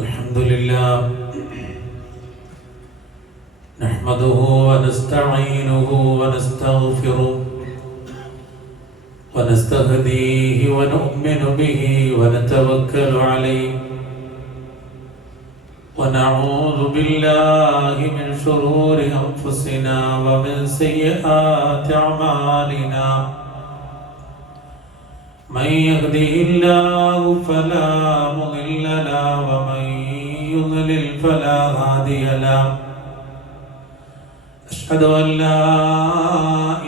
الحمد لله نحمده ونستعينه ونستغفره ونستهديه ونؤمن به ونتوكل عليه ونعوذ بالله من شرور أنفسنا ومن سيئات أعمالنا من يهده الله فلا مضل له ومن يضلل فلا هادي له أشهد أن لا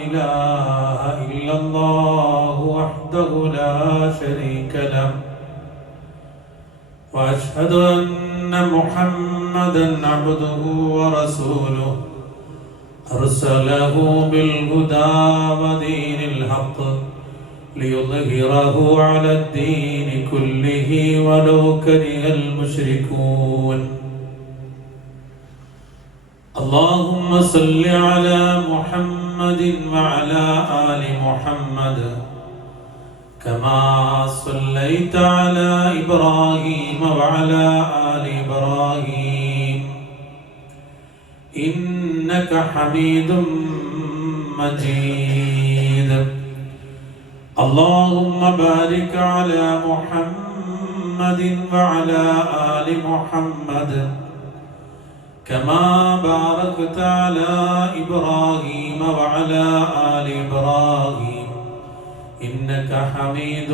إله إلا الله وحده لا شريك له وأشهد أن محمدا عبده ورسوله أرسله بالهدى ودين الحق ليظهره على الدين كله ولو كره المشركون اللهم صل على محمد وعلى آل محمد كما صليت على إبراهيم وعلى آل إبراهيم إنك حميد مجيد اللهم بارك على محمد وعلى آل محمد كما باركت على إبراهيم وعلى آل إبراهيم إنك حميد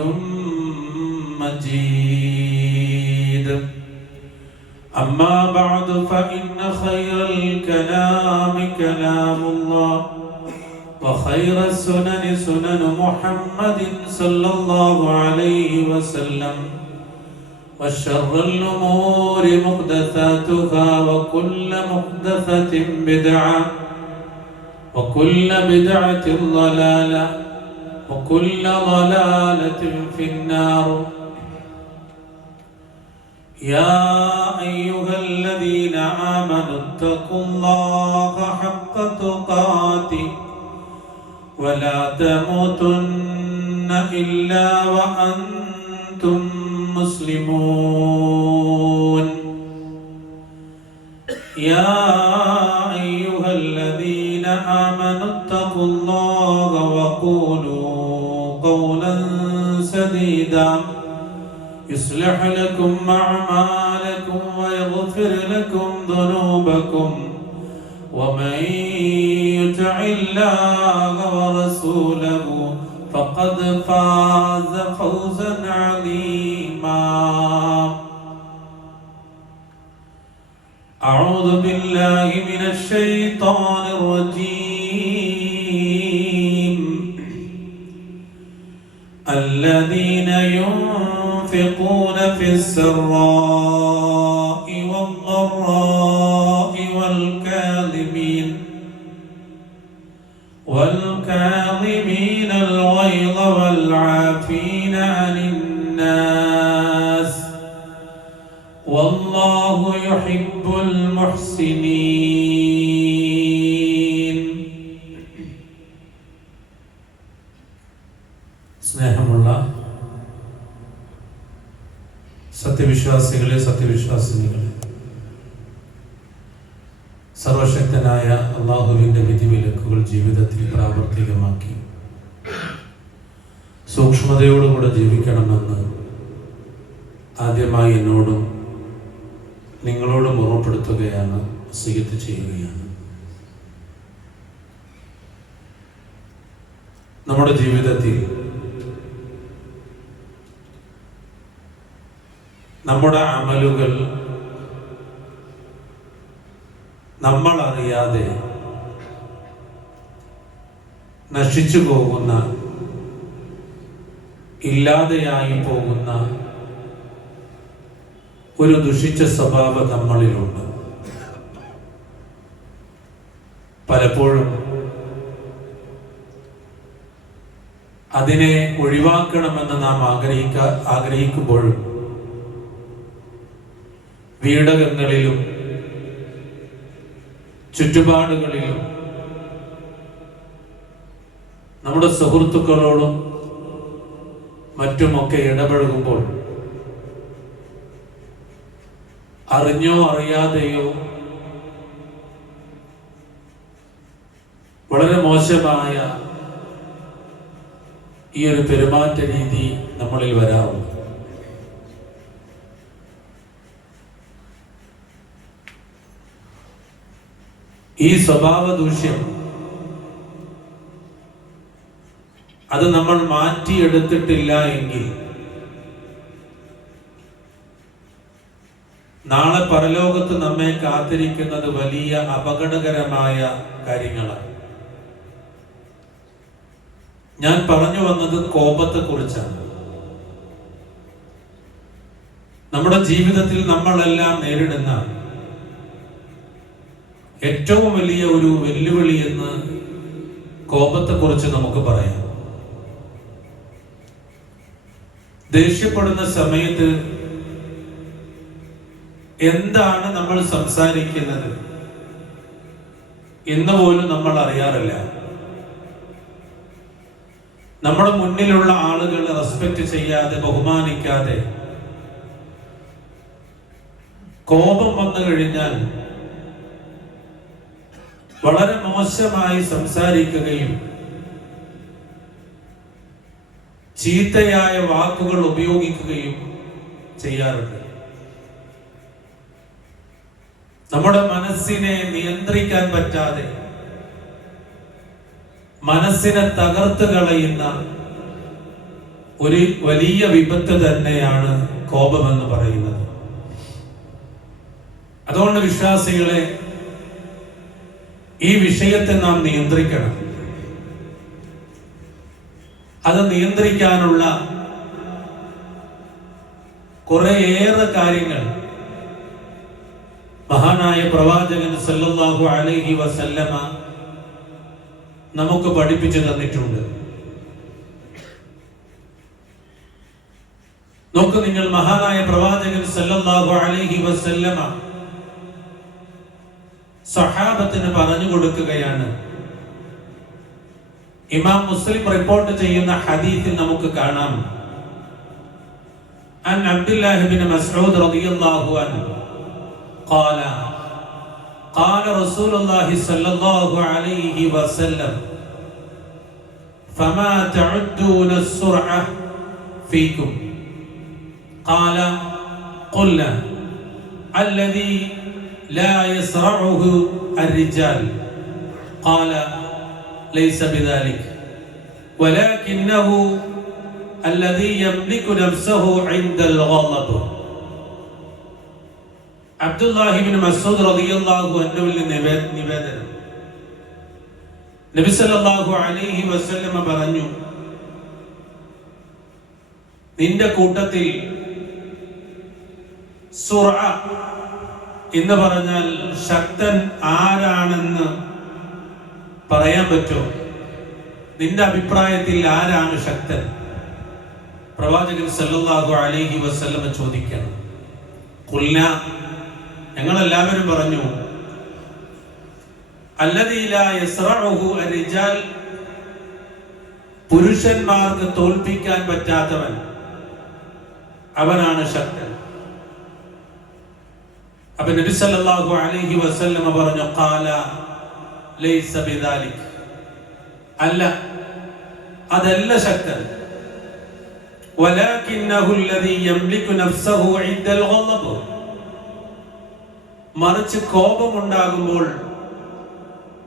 مجيد أما بعد فإن خير الكلام كلام الله وخير السنن سنن محمد صلى الله عليه وسلم وشر الأمور محدثاتها وكل محدثة بدعة وكل بدعة ضلالة وكل ضلالة في النار يا أيها الذين آمنوا اتقوا الله حق تقاته ولا تموتن إلا وأنتم مسلمون يا أيها الذين آمنوا اتقوا الله وقولوا قولا سديدا يصلح لكم أعمالكم ويغفر لكم ذنوبكم ومن يطع الله ورسوله فقد فاز فوزا عظيما أعوذ بالله من الشيطان الرجيم الذين ينفقون في السراء والضراء والكاظمين الغيظ والعافين عن الناس والله يحب المحسنين. സ്നേഹമുള്ള സത്യവിശ്വാസികളെ സത്യവിശ്വാസിനികളെ, സർവശക്തനായ അള്ളാഹുവിൻ്റെ വിധിവിലക്കുകൾ ജീവിതത്തിൽ പ്രാവർത്തികമാക്കി സൂക്ഷ്മതയോടുകൂടെ ജീവിക്കണമെന്ന് ആദ്യമായി എന്നോടും നിങ്ങളോടും ഓർമ്മപ്പെടുത്തുകയാണ്, വസിയത്ത് ചെയ്യുകയാണ്. നമ്മുടെ ജീവിതത്തിൽ നമ്മുടെ അമലുകൾ നമ്മൾ അറിയാതെ നശിച്ചു പോകുന്ന, ഇല്ലാതെയായി പോകുന്ന ഒരു ദുഷിച്ച സ്വഭാവം നമ്മളിലുണ്ട്. പലപ്പോഴും അതിനെ ഒഴിവാക്കണമെന്ന് നാം ആഗ്രഹിക്കുമ്പോഴും വീടകങ്ങളിലും ചുറ്റുപാടുകളിലും നമ്മുടെ സുഹൃത്തുക്കളോടും മറ്റുമൊക്കെ ഇടപഴകുമ്പോൾ അറിഞ്ഞോ അറിയാതെയോ വളരെ മോശമായ ഈ ഒരു പെരുമാറ്റ രീതി നമ്മളിൽ വരാറുണ്ട്. ഈ സ്വഭാവ ദൂഷ്യം അത് നമ്മൾ മാറ്റിയെടുത്തിട്ടില്ല എങ്കിൽ നാളെ പരലോകത്ത് നമ്മെ കാത്തിരിക്കുന്നത് വലിയ അപകടകരമായ കാര്യങ്ങളാണ്. ഞാൻ പറഞ്ഞു വന്നത് കോപത്തെ കുറിച്ചാണ്. നമ്മുടെ ജീവിതത്തിൽ നമ്മളെല്ലാം നേരിടുന്ന ഏറ്റവും വലിയ ഒരു വെല്ലുവിളി എന്ന് കോപത്തെ കുറിച്ച് നമുക്ക് പറയാം. ദേഷ്യപ്പെടുന്ന സമയത്ത് എന്താണ് നമ്മൾ സംസാരിക്കുന്നത് എന്ന് പോലും നമ്മൾ അറിയാറില്ല. നമ്മുടെ മുന്നിലുള്ള ആളുകളെ റെസ്പെക്ട് ചെയ്യാതെ, ബഹുമാനിക്കാതെ കോപം വന്നു കഴിഞ്ഞാൽ വളരെ മോശമായി സംസാരിക്കുകയും ചീത്തയായ വാക്കുകൾ ഉപയോഗിക്കുകയും ചെയ്യാറുണ്ട്. നമ്മുടെ മനസ്സിനെ നിയന്ത്രിക്കാൻ പറ്റാതെ മനസ്സിനെ തകർത്ത് കളയുന്ന ഒരു വലിയ വിപത്ത് തന്നെയാണ് കോപമെന്ന് പറയുന്നത്. അതുകൊണ്ട് വിശ്വാസികളെ, ഈ വിഷയത്തെ നാം നിയന്ത്രിക്കണം. അത് നിയന്ത്രിക്കാനുള്ള കുറേയേറെ കാര്യങ്ങൾ മഹാനായ പ്രവാചകൻ സല്ലല്ലാഹു അലൈഹി വസല്ലമ നമുക്ക് പഠിപ്പിച്ചു തന്നിട്ടുണ്ട്. നോക്കൂ നിങ്ങൾ, മഹാനായ പ്രവാചകൻ സല്ലല്ലാഹു അലൈഹി വസല്ലമ സഹാബത്തിന് പറഞ്ഞു കൊടുക്കുകയാണ്. ഇമാം മുസ്ലിം റിപ്പോർട്ട് ചെയ്യുന്ന ഹദീസിൽ നമുക്ക് കാണാം, അൻ അബ്ദുല്ലാഹി ബിൻ മസ്ഊദ് റളിയല്ലാഹു അൻഹു ഖാല قال رسول الله صلى الله عليه وسلم فما تعدون السرعة فيكم قال قلنا الذي لا يسرعه الرجال قال ليس بذلك ولكنه الذي يملك نفسه عند الغضب. അബ്ദുല്ലാഹി ഇബ്നു മസ്ഊദ് റളിയല്ലാഹു അൻഹുവിൽ നിവേദനം, നബി സല്ലല്ലാഹു അലൈഹി വസല്ലം പറഞ്ഞു, നിന്റെ കൂട്ടത്തിൽ സുർഅ എന്ന് പറഞ്ഞാൽ ശക്തൻ ആരാണെന്ന് പറയാൻ പറ്റുമോ? നിന്റെ അഭിപ്രായത്തിൽ ആരാണ് ശക്തൻ? പ്രവാചകൻ സല്ലല്ലാഹു അലൈഹി വസല്ലം ചോദിക്കണം. ഖുൽനാ, ഞങ്ങളെല്ലാവരും പറഞ്ഞു, അല്ലദീ ലാ യസ്റഉഹു അർരിജാൽ, പുരുഷന്മാർക്ക് തോൽപ്പിക്കാൻ പറ്റാത്തവൻ, അവനാണ് ശക്തൻ. അപ്പൊ നബി സല്ലല്ലാഹു അലൈഹി വസല്ലം പറഞ്ഞു, ഖാല ലൈസ ബിദാലിക്, അല്ല, അതല്ല ശക്തൻ. വലാകിന്നഹു അല്ലദീ യംലികു നഫ്സഹു ഇൻദൽ ഗളബ്, മറിച്ച് കോപമുണ്ടാകുമ്പോൾ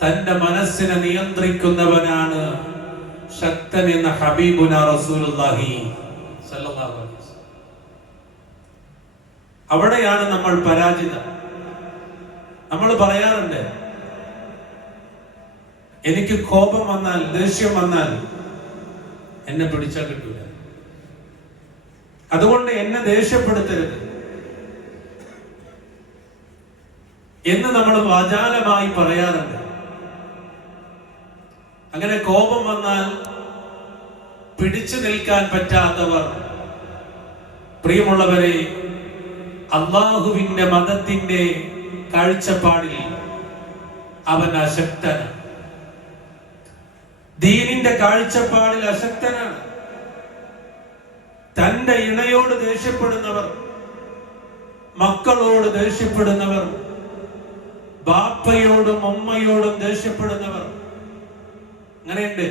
തന്റെ മനസ്സിനെ നിയന്ത്രിക്കുന്നവനാണ് ശക്തൻ എന്ന ഹബീബുന റസൂലുള്ളാഹി സ്വല്ലല്ലാഹു അലൈഹി വസല്ലം. അവിടെയാണ് നമ്മൾ പരാജിതം. നമ്മൾ പറയാറുണ്ട്, എനിക്ക് കോപം വന്നാൽ, ദേഷ്യം വന്നാൽ എന്നെ പിടിച്ചാൽ കിട്ടൂല, അതുകൊണ്ട് എന്നെ ദേഷ്യപ്പെടുത്തരുത് എന്ന് നമ്മൾ വാചാലമായി പറയാറുണ്ട്. അങ്ങനെ കോപം വന്നാൽ പിടിച്ചു നിൽക്കാൻ പറ്റാത്തവർ, പ്രിയമുള്ളവരെ, അല്ലാഹുവിന്റെ മതത്തിന്റെ കാഴ്ചപ്പാടിൽ അവൻ അശക്തനാണ്. ദീനിന്റെ കാഴ്ചപ്പാടിൽ അശക്തനാണ്. തന്റെ ഇണയോട് ദേഷ്യപ്പെടുന്നവർ, മക്കളോട് ദേഷ്യപ്പെടുന്നവർ, ബാപ്പയോടും ഉമ്മയോടും ദേഷ്യപ്പെടുന്നവർ, അങ്ങനെയുണ്ട്.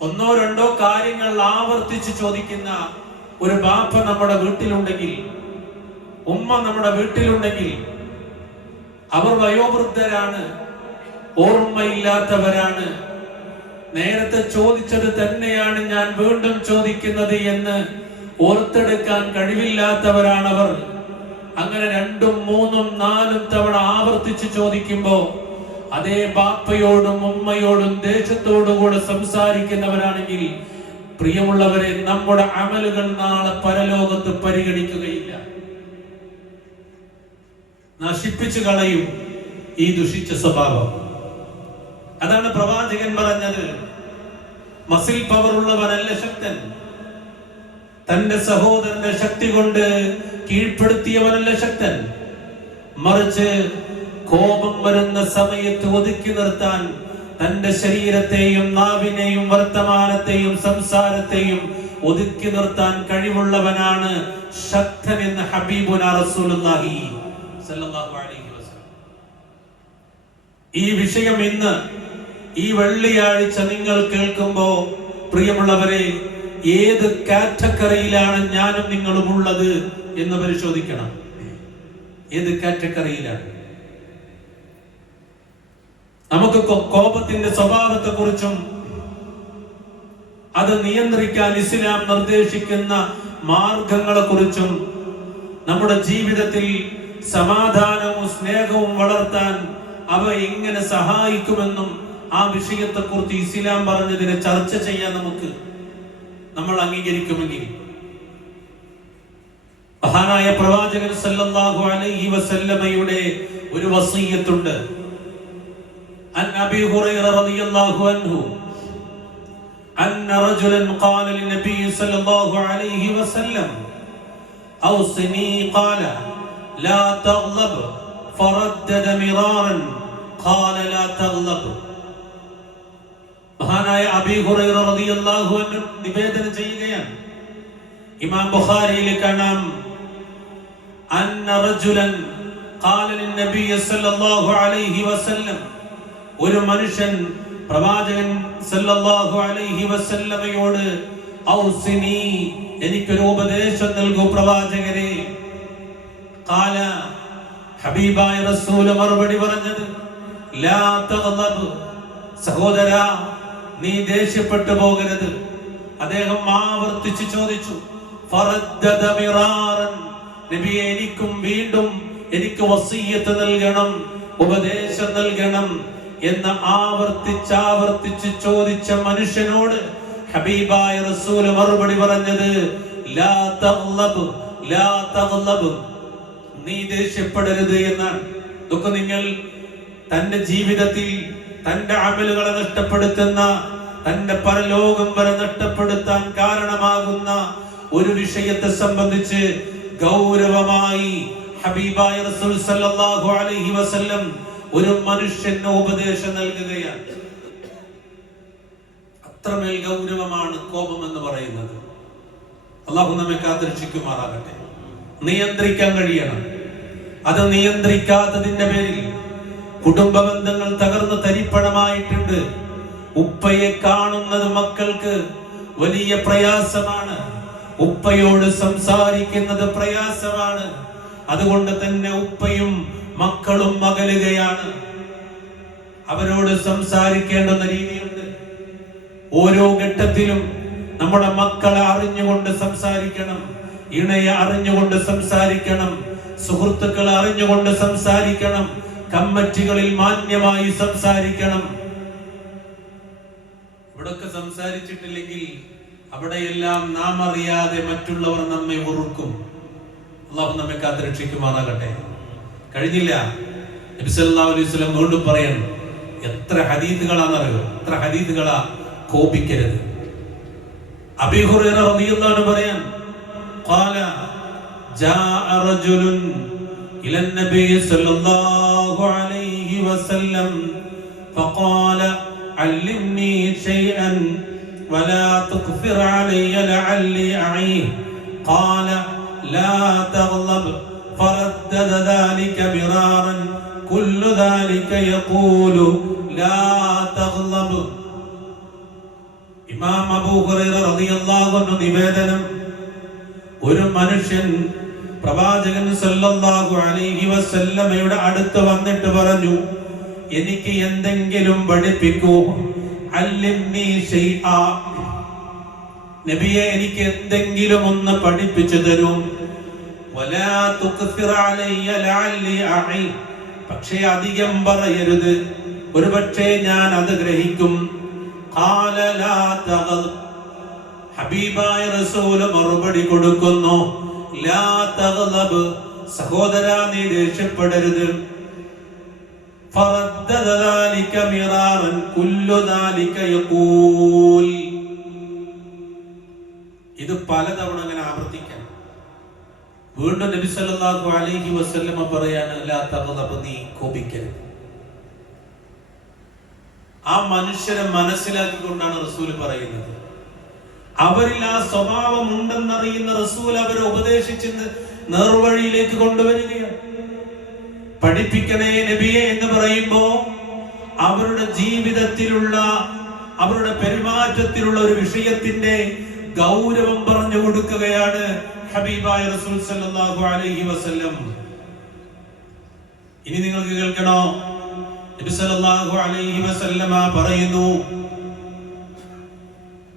ഒന്നോ രണ്ടോ കാര്യങ്ങൾ ആവർത്തിച്ച് ചോദിക്കുന്ന ഒരു ബാപ്പ നമ്മുടെ വീട്ടിലുണ്ടെങ്കിൽ, ഉമ്മ നമ്മുടെ വീട്ടിലുണ്ടെങ്കിൽ, അവർ വയോവൃദ്ധരാണ്, ഓർമ്മയില്ലാത്തവരാണ്, നേരത്തെ ചോദിച്ചത് തന്നെയാണ് ഞാൻ വീണ്ടും ചോദിക്കുന്നത് എന്ന് ഓർത്തെടുക്കാൻ കഴിവില്ലാത്തവരാണവർ. അങ്ങനെ 2, 3, 4 തവണ ആവർത്തിച്ച് ചോദിക്കുമ്പോ അതേ ബാപ്പയോടും ഉമ്മയോടും ദേഷ്യത്തോടുകൂടെ സംസാരിക്കുന്നവരാണെങ്കിൽ, പ്രിയമുള്ളവരെ, നമ്മുടെ അമലുകൾ നാളെ പരലോകത്ത് പരിഗണിക്കുകയില്ല, നശിപ്പിച്ചു കളയും ഈ ദുഷിച്ച സ്വഭാവം. അതാണ് പ്രവാചകൻ പറഞ്ഞത്, മസിൽ പവർ ഉള്ളവനല്ല ശക്തൻ, തന്റെ സഹോദരന്റെ ശക്തി കൊണ്ട് കീഴ്പ്പെടുത്തിയവനല്ല ശക്തൻ, മറിച്ച് കോപം വരുന്ന സമയത്ത് ഒതുക്കി നിർത്താൻ തന്റെ ശരീരത്തെയും നാവിനെയും വർത്തമാനത്തെയും സംസാരത്തെയും ഒതുക്കി നിർത്താൻ കഴിവുള്ളവനാണ് ശക്തൻ എന്ന് ഹബീബുനാ റസൂലുള്ളാഹി സ്വല്ലല്ലാഹു അലൈഹി വസല്ലം. ഈ വിഷയം ഇന്ന് ഈ വെള്ളിയാഴ്ച നിങ്ങൾ കേൾക്കുമ്പോ, പ്രിയമുള്ളവരെ, ഏത് കാറ്റഗറിയിലാണ് ഞാനും നിങ്ങളും ഉള്ളത് എന്ന് പരിശോധിക്കണം. ഏത് കാറ്റഗറിയിലാണ്? നമുക്ക് കോപത്തിന്റെ സ്വഭാവത്തെ കുറിച്ചും അത് നിയന്ത്രിക്കാൻ ഇസ്ലാം നിർദ്ദേശിക്കുന്ന മാർഗങ്ങളെ കുറിച്ചും, നമ്മുടെ ജീവിതത്തിൽ സമാധാനവും സ്നേഹവും വളർത്താൻ അവ എങ്ങനെ സഹായിക്കുമെന്നും ആ വിഷയത്തെ കുറിച്ച് ഇസ്ലാം പറഞ്ഞതിനെ ചർച്ച ചെയ്യാൻ നമ്മൾ അംഗീകരിക്കുമെങ്കിൽ, മഹാനായ പ്രവാചകൻ സല്ലല്ലാഹു അലൈഹി വസല്ലമയുടെ ഒരു വസിയ്യത്തുണ്ട്. عن أبي هريرة رضي الله عنه أن رجلا قال للنبي صلى الله عليه وسلم أوصني قال لا تغضب فردد مرارا قال لا تغضب. മഹാനായ അബീ ഹുറൈറ റളിയല്ലാഹു അൻഹു നിവേദനം ചെയ്യുകയാണ്, ഇമാം ബുഖാരിയിൽ കാണാം, അന്ന റജുലൻ ഖാല ലിന്നബി സല്ലല്ലാഹു അലൈഹി വസല്ലം, ഒരു മനുഷ്യൻ പ്രവാചകൻ സല്ലല്ലാഹു അലൈഹി വസല്ലമയോട് ഔസിനി, എനിക്കൊരു ഉപദേശം നൽകൂ പ്രവാചകരെ. ഖാല, ഹബീബായ റസൂൽ മറുപടി പറഞ്ഞത്, ലാ തഗ്ളബ്, സഹോദരാ, നീ ദേഷ്യപ്പെട്ടു പോകരുത്. അദ്ദേഹം ആവർത്തിച്ച് ചോദിച്ചു, ഫറദ്ദദ മിറാറൻ, നബിയെ, എനിക്കും വീണ്ടും എനിക്ക് വസിയ്യത്ത് നൽകണം, ഉപദേശം നൽകണം എന്ന് ആവർത്തിച്ച് ചോദിച്ച മനുഷ്യനോട് ഹബീബായ റസൂൽ മറുപടി പറഞ്ഞത്, ലാ തഗ്ളബ്, ലാ തഗ്ളബ്, നീ ദേഷ്യപ്പെടരുത് എന്നാണ്. ഇതൊക്കെ നിങ്ങൾ തന്റെ ജീവിതത്തിൽ തന്റെ അമലുകളെ നഷ്ടപ്പെടുത്തുന്ന, തന്റെ പരലോകം വരെ നഷ്ടപ്പെടുത്താൻ കാരണമാകുന്ന ഒരു വിഷയത്തെ സംബന്ധിച്ച് ഗൗരവമായി ഹബീബായ റസൂൽ സല്ലല്ലാഹു അലൈഹി വസല്ലം ഒരു മനുഷ്യന് ഉപദേശം നൽകുകയാണ്. അത്രമേൽ ഗൗരവമാണ് കോപം എന്ന് പറയുന്നത്. അല്ലാഹു നമ്മെ കാത്തുരക്ഷിക്കുമാറാകട്ടെ. നിയന്ത്രിക്കാൻ കഴിയണം. അത് നിയന്ത്രിക്കാത്തതിന്റെ പേരിൽ കുടുംബ ബന്ധങ്ങൾ തകർന്ന് തരിപ്പണമായിട്ടുണ്ട്. ഉപ്പയെ കാണുന്നത് മക്കൾക്ക് വലിയ പ്രയാസമാണ്, ഉപ്പയോട് സംസാരിക്കുന്നത് പ്രയാസമാണ്. അതുകൊണ്ട് തന്നെ ഉപ്പയും മക്കളും അകലുകയാണ്. അവരോട് സംസാരിക്കേണ്ടുന്ന രീതിയുണ്ട്. ഓരോ ഘട്ടത്തിലും നമ്മുടെ മക്കളെ അറിഞ്ഞുകൊണ്ട് സംസാരിക്കണം, ഇണയെ അറിഞ്ഞുകൊണ്ട് സംസാരിക്കണം, സുഹൃത്തുക്കളെ അറിഞ്ഞുകൊണ്ട് സംസാരിക്കണം, കമ്മിറ്റികളിൽ മാന്യമായി സംസാരിക്കണം. ഇവിടൊക്കെ സംസാരിച്ചിട്ടില്ലെങ്കിൽ അവിടെയെല്ലാം നാം അറിയാതെ മറ്റുള്ളവർ നമ്മെ വെറുക്കും. അല്ലാഹു നമ്മെ കാത്തുരക്ഷിക്കുമാറാകട്ടെ. കഴിഞ്ഞില്ല, നബി സല്ലല്ലാഹു അലൈഹി വസല്ലം വീണ്ടും പറയുന്നു, എത്ര ഹദീസുകളാണെന്നറിയോ, എത്ര ഹദീസുകളാ, കോപിക്കരുത്. അബീ ഹുറൈറ റളിയല്ലാഹു അൻഹു പറയാൻ, ഖാല ജാഅ റജുലുൻ ഇല നബി സല്ലല്ലാഹു അലൈഹി വസല്ലം ഫഖാല അല്ലിംനി ഷൈഅൻ വലാ തുക്ഫിർ അലയ്യ ലഅല്ലി അഈഹ് ഖാല ലാ തഗ്ളബ് ഫറദ്ദദ ദാലിക മിറാറൻ കുല്ലു ദാലിക യഖൂലു ലാ തഗ്ളബ്. ഇമാം അബൂ ഹുറൈറ റളിയല്ലാഹു അൻഹു നിവേദനം, ഒരു മനുഷ്യൻ പ്രവാചകൻ സല്ലല്ലാഹു അലൈഹി വസല്ലമയുടെ അടുത്ത് വന്നിട്ട് പറഞ്ഞു, എനിക്ക് എന്തെങ്കിലും പഠിപ്പിക്കൂ, അല്ലിംനി ശൈആ, നബിയെ എനിക്ക് എന്തെങ്കിലും ഒന്ന് പഠിപ്പിച്ചു തരൂ, വലാ തുക്സിർ അലയ്യ ലഅല്ലി അഇ, പക്ഷേ അധികം പറയരുത്, ഒരുപക്ഷേ ഞാൻ അത് ഗ്രഹിക്കും. ഖാല ലാ തഗ്ളബ്, ഹബീബായ റസൂൽ മറുപടി കൊടുക്കുന്നു, ലാ തഗ്ളബ്, സഹോദരാ നീ ദേഷ്യപ്പെടരുത്. ഫറദ്ദദ ദാലിക മിറാറൻ കുല്ലു ദാലിക യഖൂൽ, ഇത് പലതവണ അങ്ങനെ ആവർത്തിക്കാൻ. വീണ്ടും നബി സല്ലല്ലാഹു അലൈഹി വസല്ലമ പറയാണ്, ലാ തഗ്ളബ്, നീ കോപിക്കരുത്. ആ മനുഷ്യരെ മനസ്സിലാക്കിക്കൊണ്ടാണ് റസൂൽ പറയുന്നത്. അവരിൽ ആ സ്വഭാവം ഉണ്ടെന്നറിയുന്ന റസൂൽ അവരെ ഉപദേശിച്ച് നേർവഴിയിലേക്ക് കൊണ്ടുവരികയാണ്. പഠിപ്പിക്കണേ നബിയെ എന്ന് പറയുമ്പോ അവരുടെ ജീവിതത്തിലുള്ള, അവരുടെ പെരുമാറ്റത്തിലുള്ള ഒരു വിഷയത്തിന്റെ ഗൗരവം പറഞ്ഞു കൊടുക്കുകയാണ് ഹബീബായ റസൂൽ സല്ലല്ലാഹു അലൈഹി വസല്ലം. ഇനി നിങ്ങൾക്ക് കേൾക്കണോ? നബി സല്ലല്ലാഹു അലൈഹി വസല്ലമ പറയുന്നു,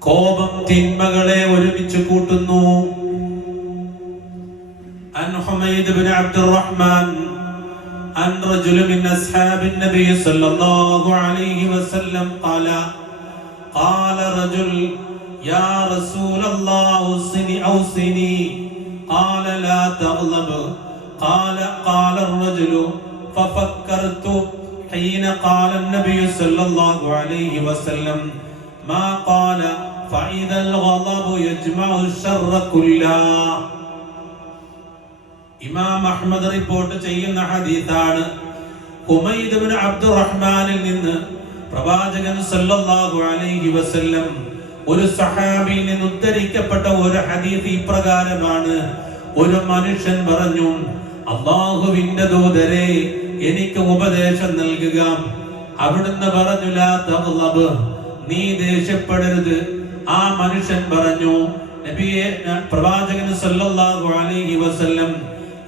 കോപം തിന്മകളെ ഒരുമിച്ച് കൂട്ടുന്നു. അൻ ഹുമൈദ് ഇബ്നു അബ്ദുറഹ്മാൻ അൻ റജുൽ മിൻ അസ്ഹാബിൻ നബി സല്ലല്ലാഹു അലൈഹി വസല്ലം ഖാല ഖാല റജുൽ യാ റസൂലല്ലാഹ് ഉസ്നി ഔസിനി ഖാല ലാ തഗ്ളബ് ഖാല ഖാല الرجل ففكرت حين قال النبي صلى الله عليه وسلم ما قال فإذا الغضب يجمع الشر كله. ഇമാം അഹ്മദ് റിപ്പോർട്ട് ചെയ്യുന്ന ഹദീസാണ്. ഹുമൈദ് ഇബ്നു അബ്ദുറഹ്മാനിൽ നിന്ന് പ്രവാചകൻ സല്ലല്ലാഹു അലൈഹി വസല്ലം ഒരു സഹാബിയിൽ നിന്ന് ഉദ്ധരിക്കപ്പെട്ട ഒരു ഹദീസ് ഇപ്രകാരമാണ്. ഒരു മനുഷ്യൻ പറഞ്ഞു, അല്ലാഹുവിന്റെ ദൂതരെ, എനിക്ക് ഉപദേശം നൽകുക. അവിടുന്ന് പറഞ്ഞു, ലാ തഗ്ളബ്, നീ ദേഷ്യപ്പെടരുത്. ആ മനുഷ്യൻ പറഞ്ഞു, നബിയെ, പ്രവാചകൻ സല്ലല്ലാഹു അലൈഹി വസല്ലം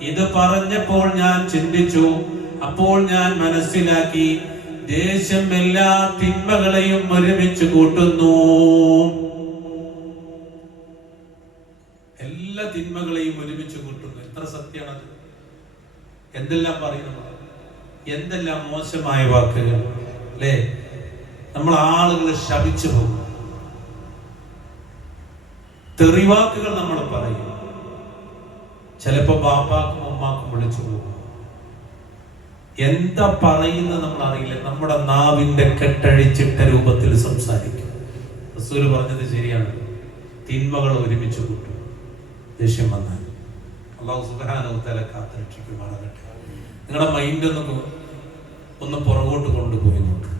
ഇത് പറഞ്ഞപ്പോൾ ഞാൻ ചിന്തിച്ചു. അപ്പോൾ ഞാൻ മനസ്സിലാക്കി, ദേഷ്യം എല്ലാ തിന്മകളെയും ഒരുമിച്ച് കൂട്ടുന്നു. എല്ലാ തിന്മകളെയും ഒരുമിച്ച് കൂട്ടുന്നു. എത്ര സത്യമാണത്! എന്തെല്ലാം പറയുന്നു, എന്തെല്ലാം മോശമായ വാക്കുകൾ അല്ലേ! നമ്മൾ ആളുകളെ ശപിച്ചു പോകും. തെറിവാക്കുകൾ നമ്മൾ പറയും. ചിലപ്പോ ബാപ്പാക്കും ഉമ്മാക്കും വിളിച്ചു പോകും. എന്താ പറയുന്നത് നമ്മൾ അറിയില്ല. നമ്മുടെ നാവിന്റെ കെട്ടഴിച്ചിട്ട രൂപത്തിൽ സംസാരിക്കും. റസൂൽ പറഞ്ഞത് ശരിയാണ്, തിന്മകൾ ഒരുമിച്ച് കൂട്ടും ദേഷ്യം വന്നാൽ. അല്ലാഹു സുബ്ഹാനഹു വ തആല കാത്തുരക്ഷിക്കുമാറാകട്ടെ. നിങ്ങളുടെ മൈൻഡ് ഒന്ന് പുറകോട്ട് കൊണ്ടുപോയി നോക്ക്.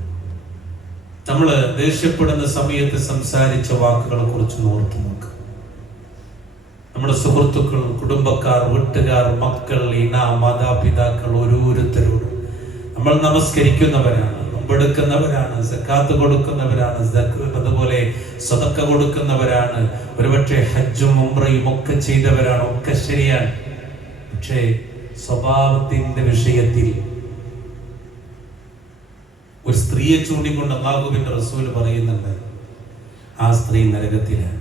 നമ്മൾ ദേഷ്യപ്പെടുന്ന സമയത്ത് സംസാരിച്ച വാക്കുകളെ കുറിച്ച് ഓർത്തു നോക്ക്. നമ്മുടെ സുഹൃത്തുക്കൾ, കുടുംബക്കാർ, വീട്ടുകാർ, മക്കൾ, ഇണ, മാതാപിതാക്കൾ, ഓരോരുത്തരോടും നമ്മൾ നമസ്കരിക്കുന്നവരാണ്, നോമ്പെടുക്കുന്നവരാണ്, സക്കാത്ത് കൊടുക്കുന്നവരാണ്, അതുപോലെ സദക്ക കൊടുക്കുന്നവരാണ്, ഒരുപക്ഷെ ഹജ്ജും ഉംറയും ഒക്കെ ചെയ്തവരാണ്. ഒക്കെ ശരിയാണ്. പക്ഷേ സ്വഭാവത്തിന്റെ വിഷയത്തിൽ ഒരു സ്ത്രീയെ ചൂണ്ടിക്കൊണ്ട് അല്ലാഹുവിന്റെ റസൂൽ പറയുന്നുണ്ട്, ആ സ്ത്രീ നരകത്തിലാണ്.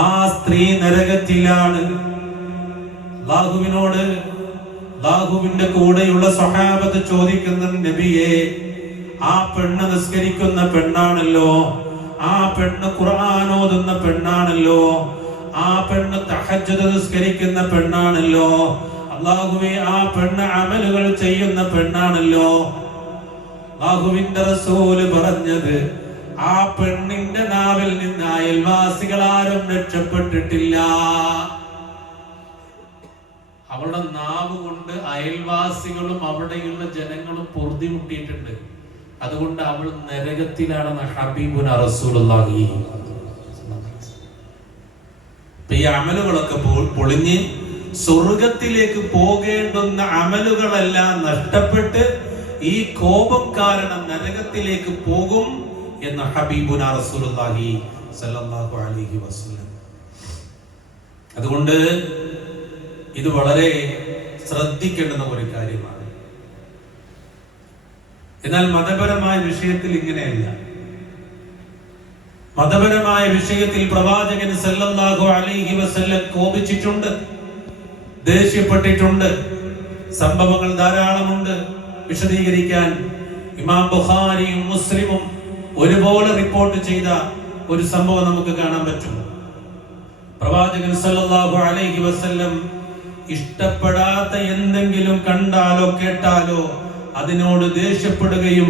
ആ സ്ത്രീ നരകത്തിലാണ്. അല്ലാഹുവിനോട്, അല്ലാഹുവിന്റെ കൂടെയുള്ള സ്വഹാബത്ത് ചോദിക്കുന്ന, നബിയെ, ആ പെണ്ണ് നിസ്കരിക്കുന്ന പെണ്ണാണല്ലോ, ആ പെണ്ണ് ഖുർആൻ ഓതുന്ന പെണ്ണാണല്ലോ, ആ പെണ്ണ് തഹജ്ജുദ് നിസ്കരിക്കുന്ന പെണ്ണാണല്ലോ, അല്ലാഹുവേ, ആ പെണ്ണ് അമലുകൾ ചെയ്യുന്ന പെണ്ണാണല്ലോ. അല്ലാഹുവിന്റെ റസൂല് പറഞ്ഞത്, ആ പെണ്ണിന്റെ നാവിൽ നിന്ന് അയൽവാസികൾ ആരും രക്ഷപ്പെട്ടിട്ടില്ല. അവളുടെ നാവ് കൊണ്ട് അയൽവാസികളും അവിടെയുള്ള ജനങ്ങളും പൊറുതിമുട്ടിയിട്ടുണ്ട്. അതുകൊണ്ട് അവൾ നരകത്തിലാണെന്ന് ഹബീബുന റസൂലുള്ളാഹി. ഈ അമലുകളൊക്കെ പൊളിഞ്ഞ് സ്വർഗത്തിലേക്ക് പോകേണ്ടുന്ന അമലുകളെല്ലാം നഷ്ടപ്പെട്ട് ഈ കോപം കാരണം നരകത്തിലേക്ക് പോകും എന്ന ഹബീബുന റസൂലുള്ളാഹി സ്വല്ലല്ലാഹു അലൈഹി വസല്ലം. അതുകൊണ്ട് ഇത് വളരെ ശ്രദ്ധിക്കേണ്ടുന്ന ഒരു കാര്യമാണ്. എന്നാൽ മതപരമായ വിഷയത്തിൽ ഇങ്ങനെയല്ല. മതപരമായ വിഷയത്തിൽ പ്രവാചകൻ സല്ലല്ലാഹു അലൈഹി വസല്ലം കോപിച്ചിട്ടുണ്ട്, ദേഷ്യപ്പെട്ടിട്ടുണ്ട്. സംഭവങ്ങൾ ധാരാളമുണ്ട് വിശദീകരിക്കാൻ. ഇമാം ബുഖാരിയും മുസ്ലിമും ഒരുപോലെ റിപ്പോർട്ട് ചെയ്ത ഒരു സംഭവം നമുക്ക് കാണാൻ പറ്റും. പ്രവാചകൻ സല്ലല്ലാഹു അലൈഹി വസല്ലം ഇഷ്ടപ്പെടാത്ത എന്തെങ്കിലും കണ്ടാലോ കേട്ടാലോ അതിനോട് ദേഷ്യപ്പെടുകയും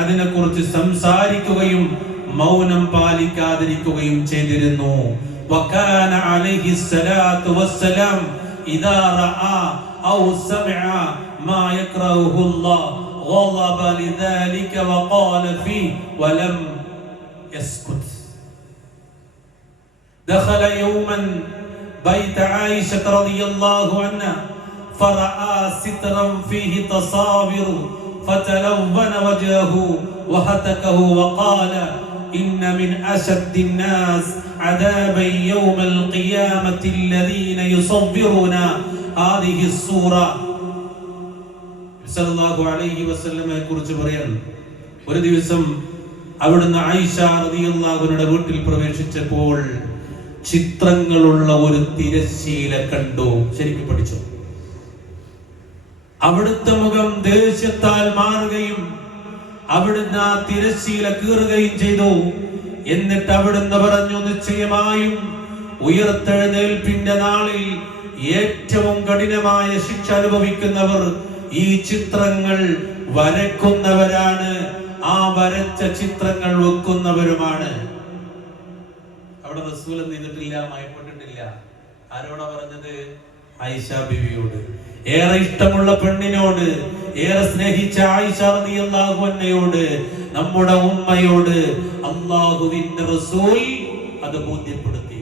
അതിനെക്കുറിച്ച് സംസാരിക്കുകയും മൗനം പാലിക്കാതിരിക്കുകയും ചെയ്തിരുന്നു. വകാന അലൈഹി സ്വലാത്തു വസ്സലാം ഇദാ റആ ഔ സമിഅ മാ യക്റഹു അല്ലാഹ് غضب لذلك وقال فيه ولم يسكت. دخل يوما بيت عائشة رضي الله عنها فرأى سترا فيه تصاوير فتلون وجهه وهتكه وقال إن من أشد الناس عذابا يوم القيامة الذين يصورون هذه الصورة. സല്ലല്ലാഹു അലൈഹി വസല്ലമയെ കുറിച്ച് പറയാൻ ഒരു ദിവസം അവിടുന്ന് ആയിഷ റളിയല്ലാഹു അൻഹയുടെ വീട്ടിൽ പ്രവേശിച്ചപ്പോൾ ചിത്രങ്ങളുള്ള ഒരു തിരശ്ശീല കണ്ടു. ശരിക്കും പഠിച്ചു. അവിടുത്തെ മുഖം ദേഷ്യത്താൽ മാറുകയും അവിടുന്ന് ആ തിരശ്ശീല കീറുകയും ചെയ്തു. എന്നിട്ട് അവിടുന്ന് പറഞ്ഞു, നിശ്ചയമായും ഉയർത്തെഴുന്നേൽപ്പിന്റെ നാളിൽ ഏറ്റവും കഠിനമായ ശിക്ഷ അനുഭവിക്കുന്നവർ ഈ ചിത്രങ്ങൾ വരക്കുന്നവരാണ്, ആ വരച്ച ചിത്രങ്ങൾ വെക്കുന്നവരുമാണ്. അവിടെ റസൂൽ നിന്നിട്ടില്ല, മയപ്പെട്ടിട്ടില്ല. ആരോടാ പറഞ്ഞത്? ആയിഷ ബീവിയോട്. ഏറെ ഇഷ്ടമുള്ള പെണ്ണിനോട്, ഏറെ സ്നേഹിച്ച ആയിഷ റളിയല്ലാഹു അൻഹയോട്, നമ്മുടെ ഉമ്മയോട് അല്ലാഹുവിന്റെ റസൂൽ അത് ബോധ്യപ്പെടുത്തി.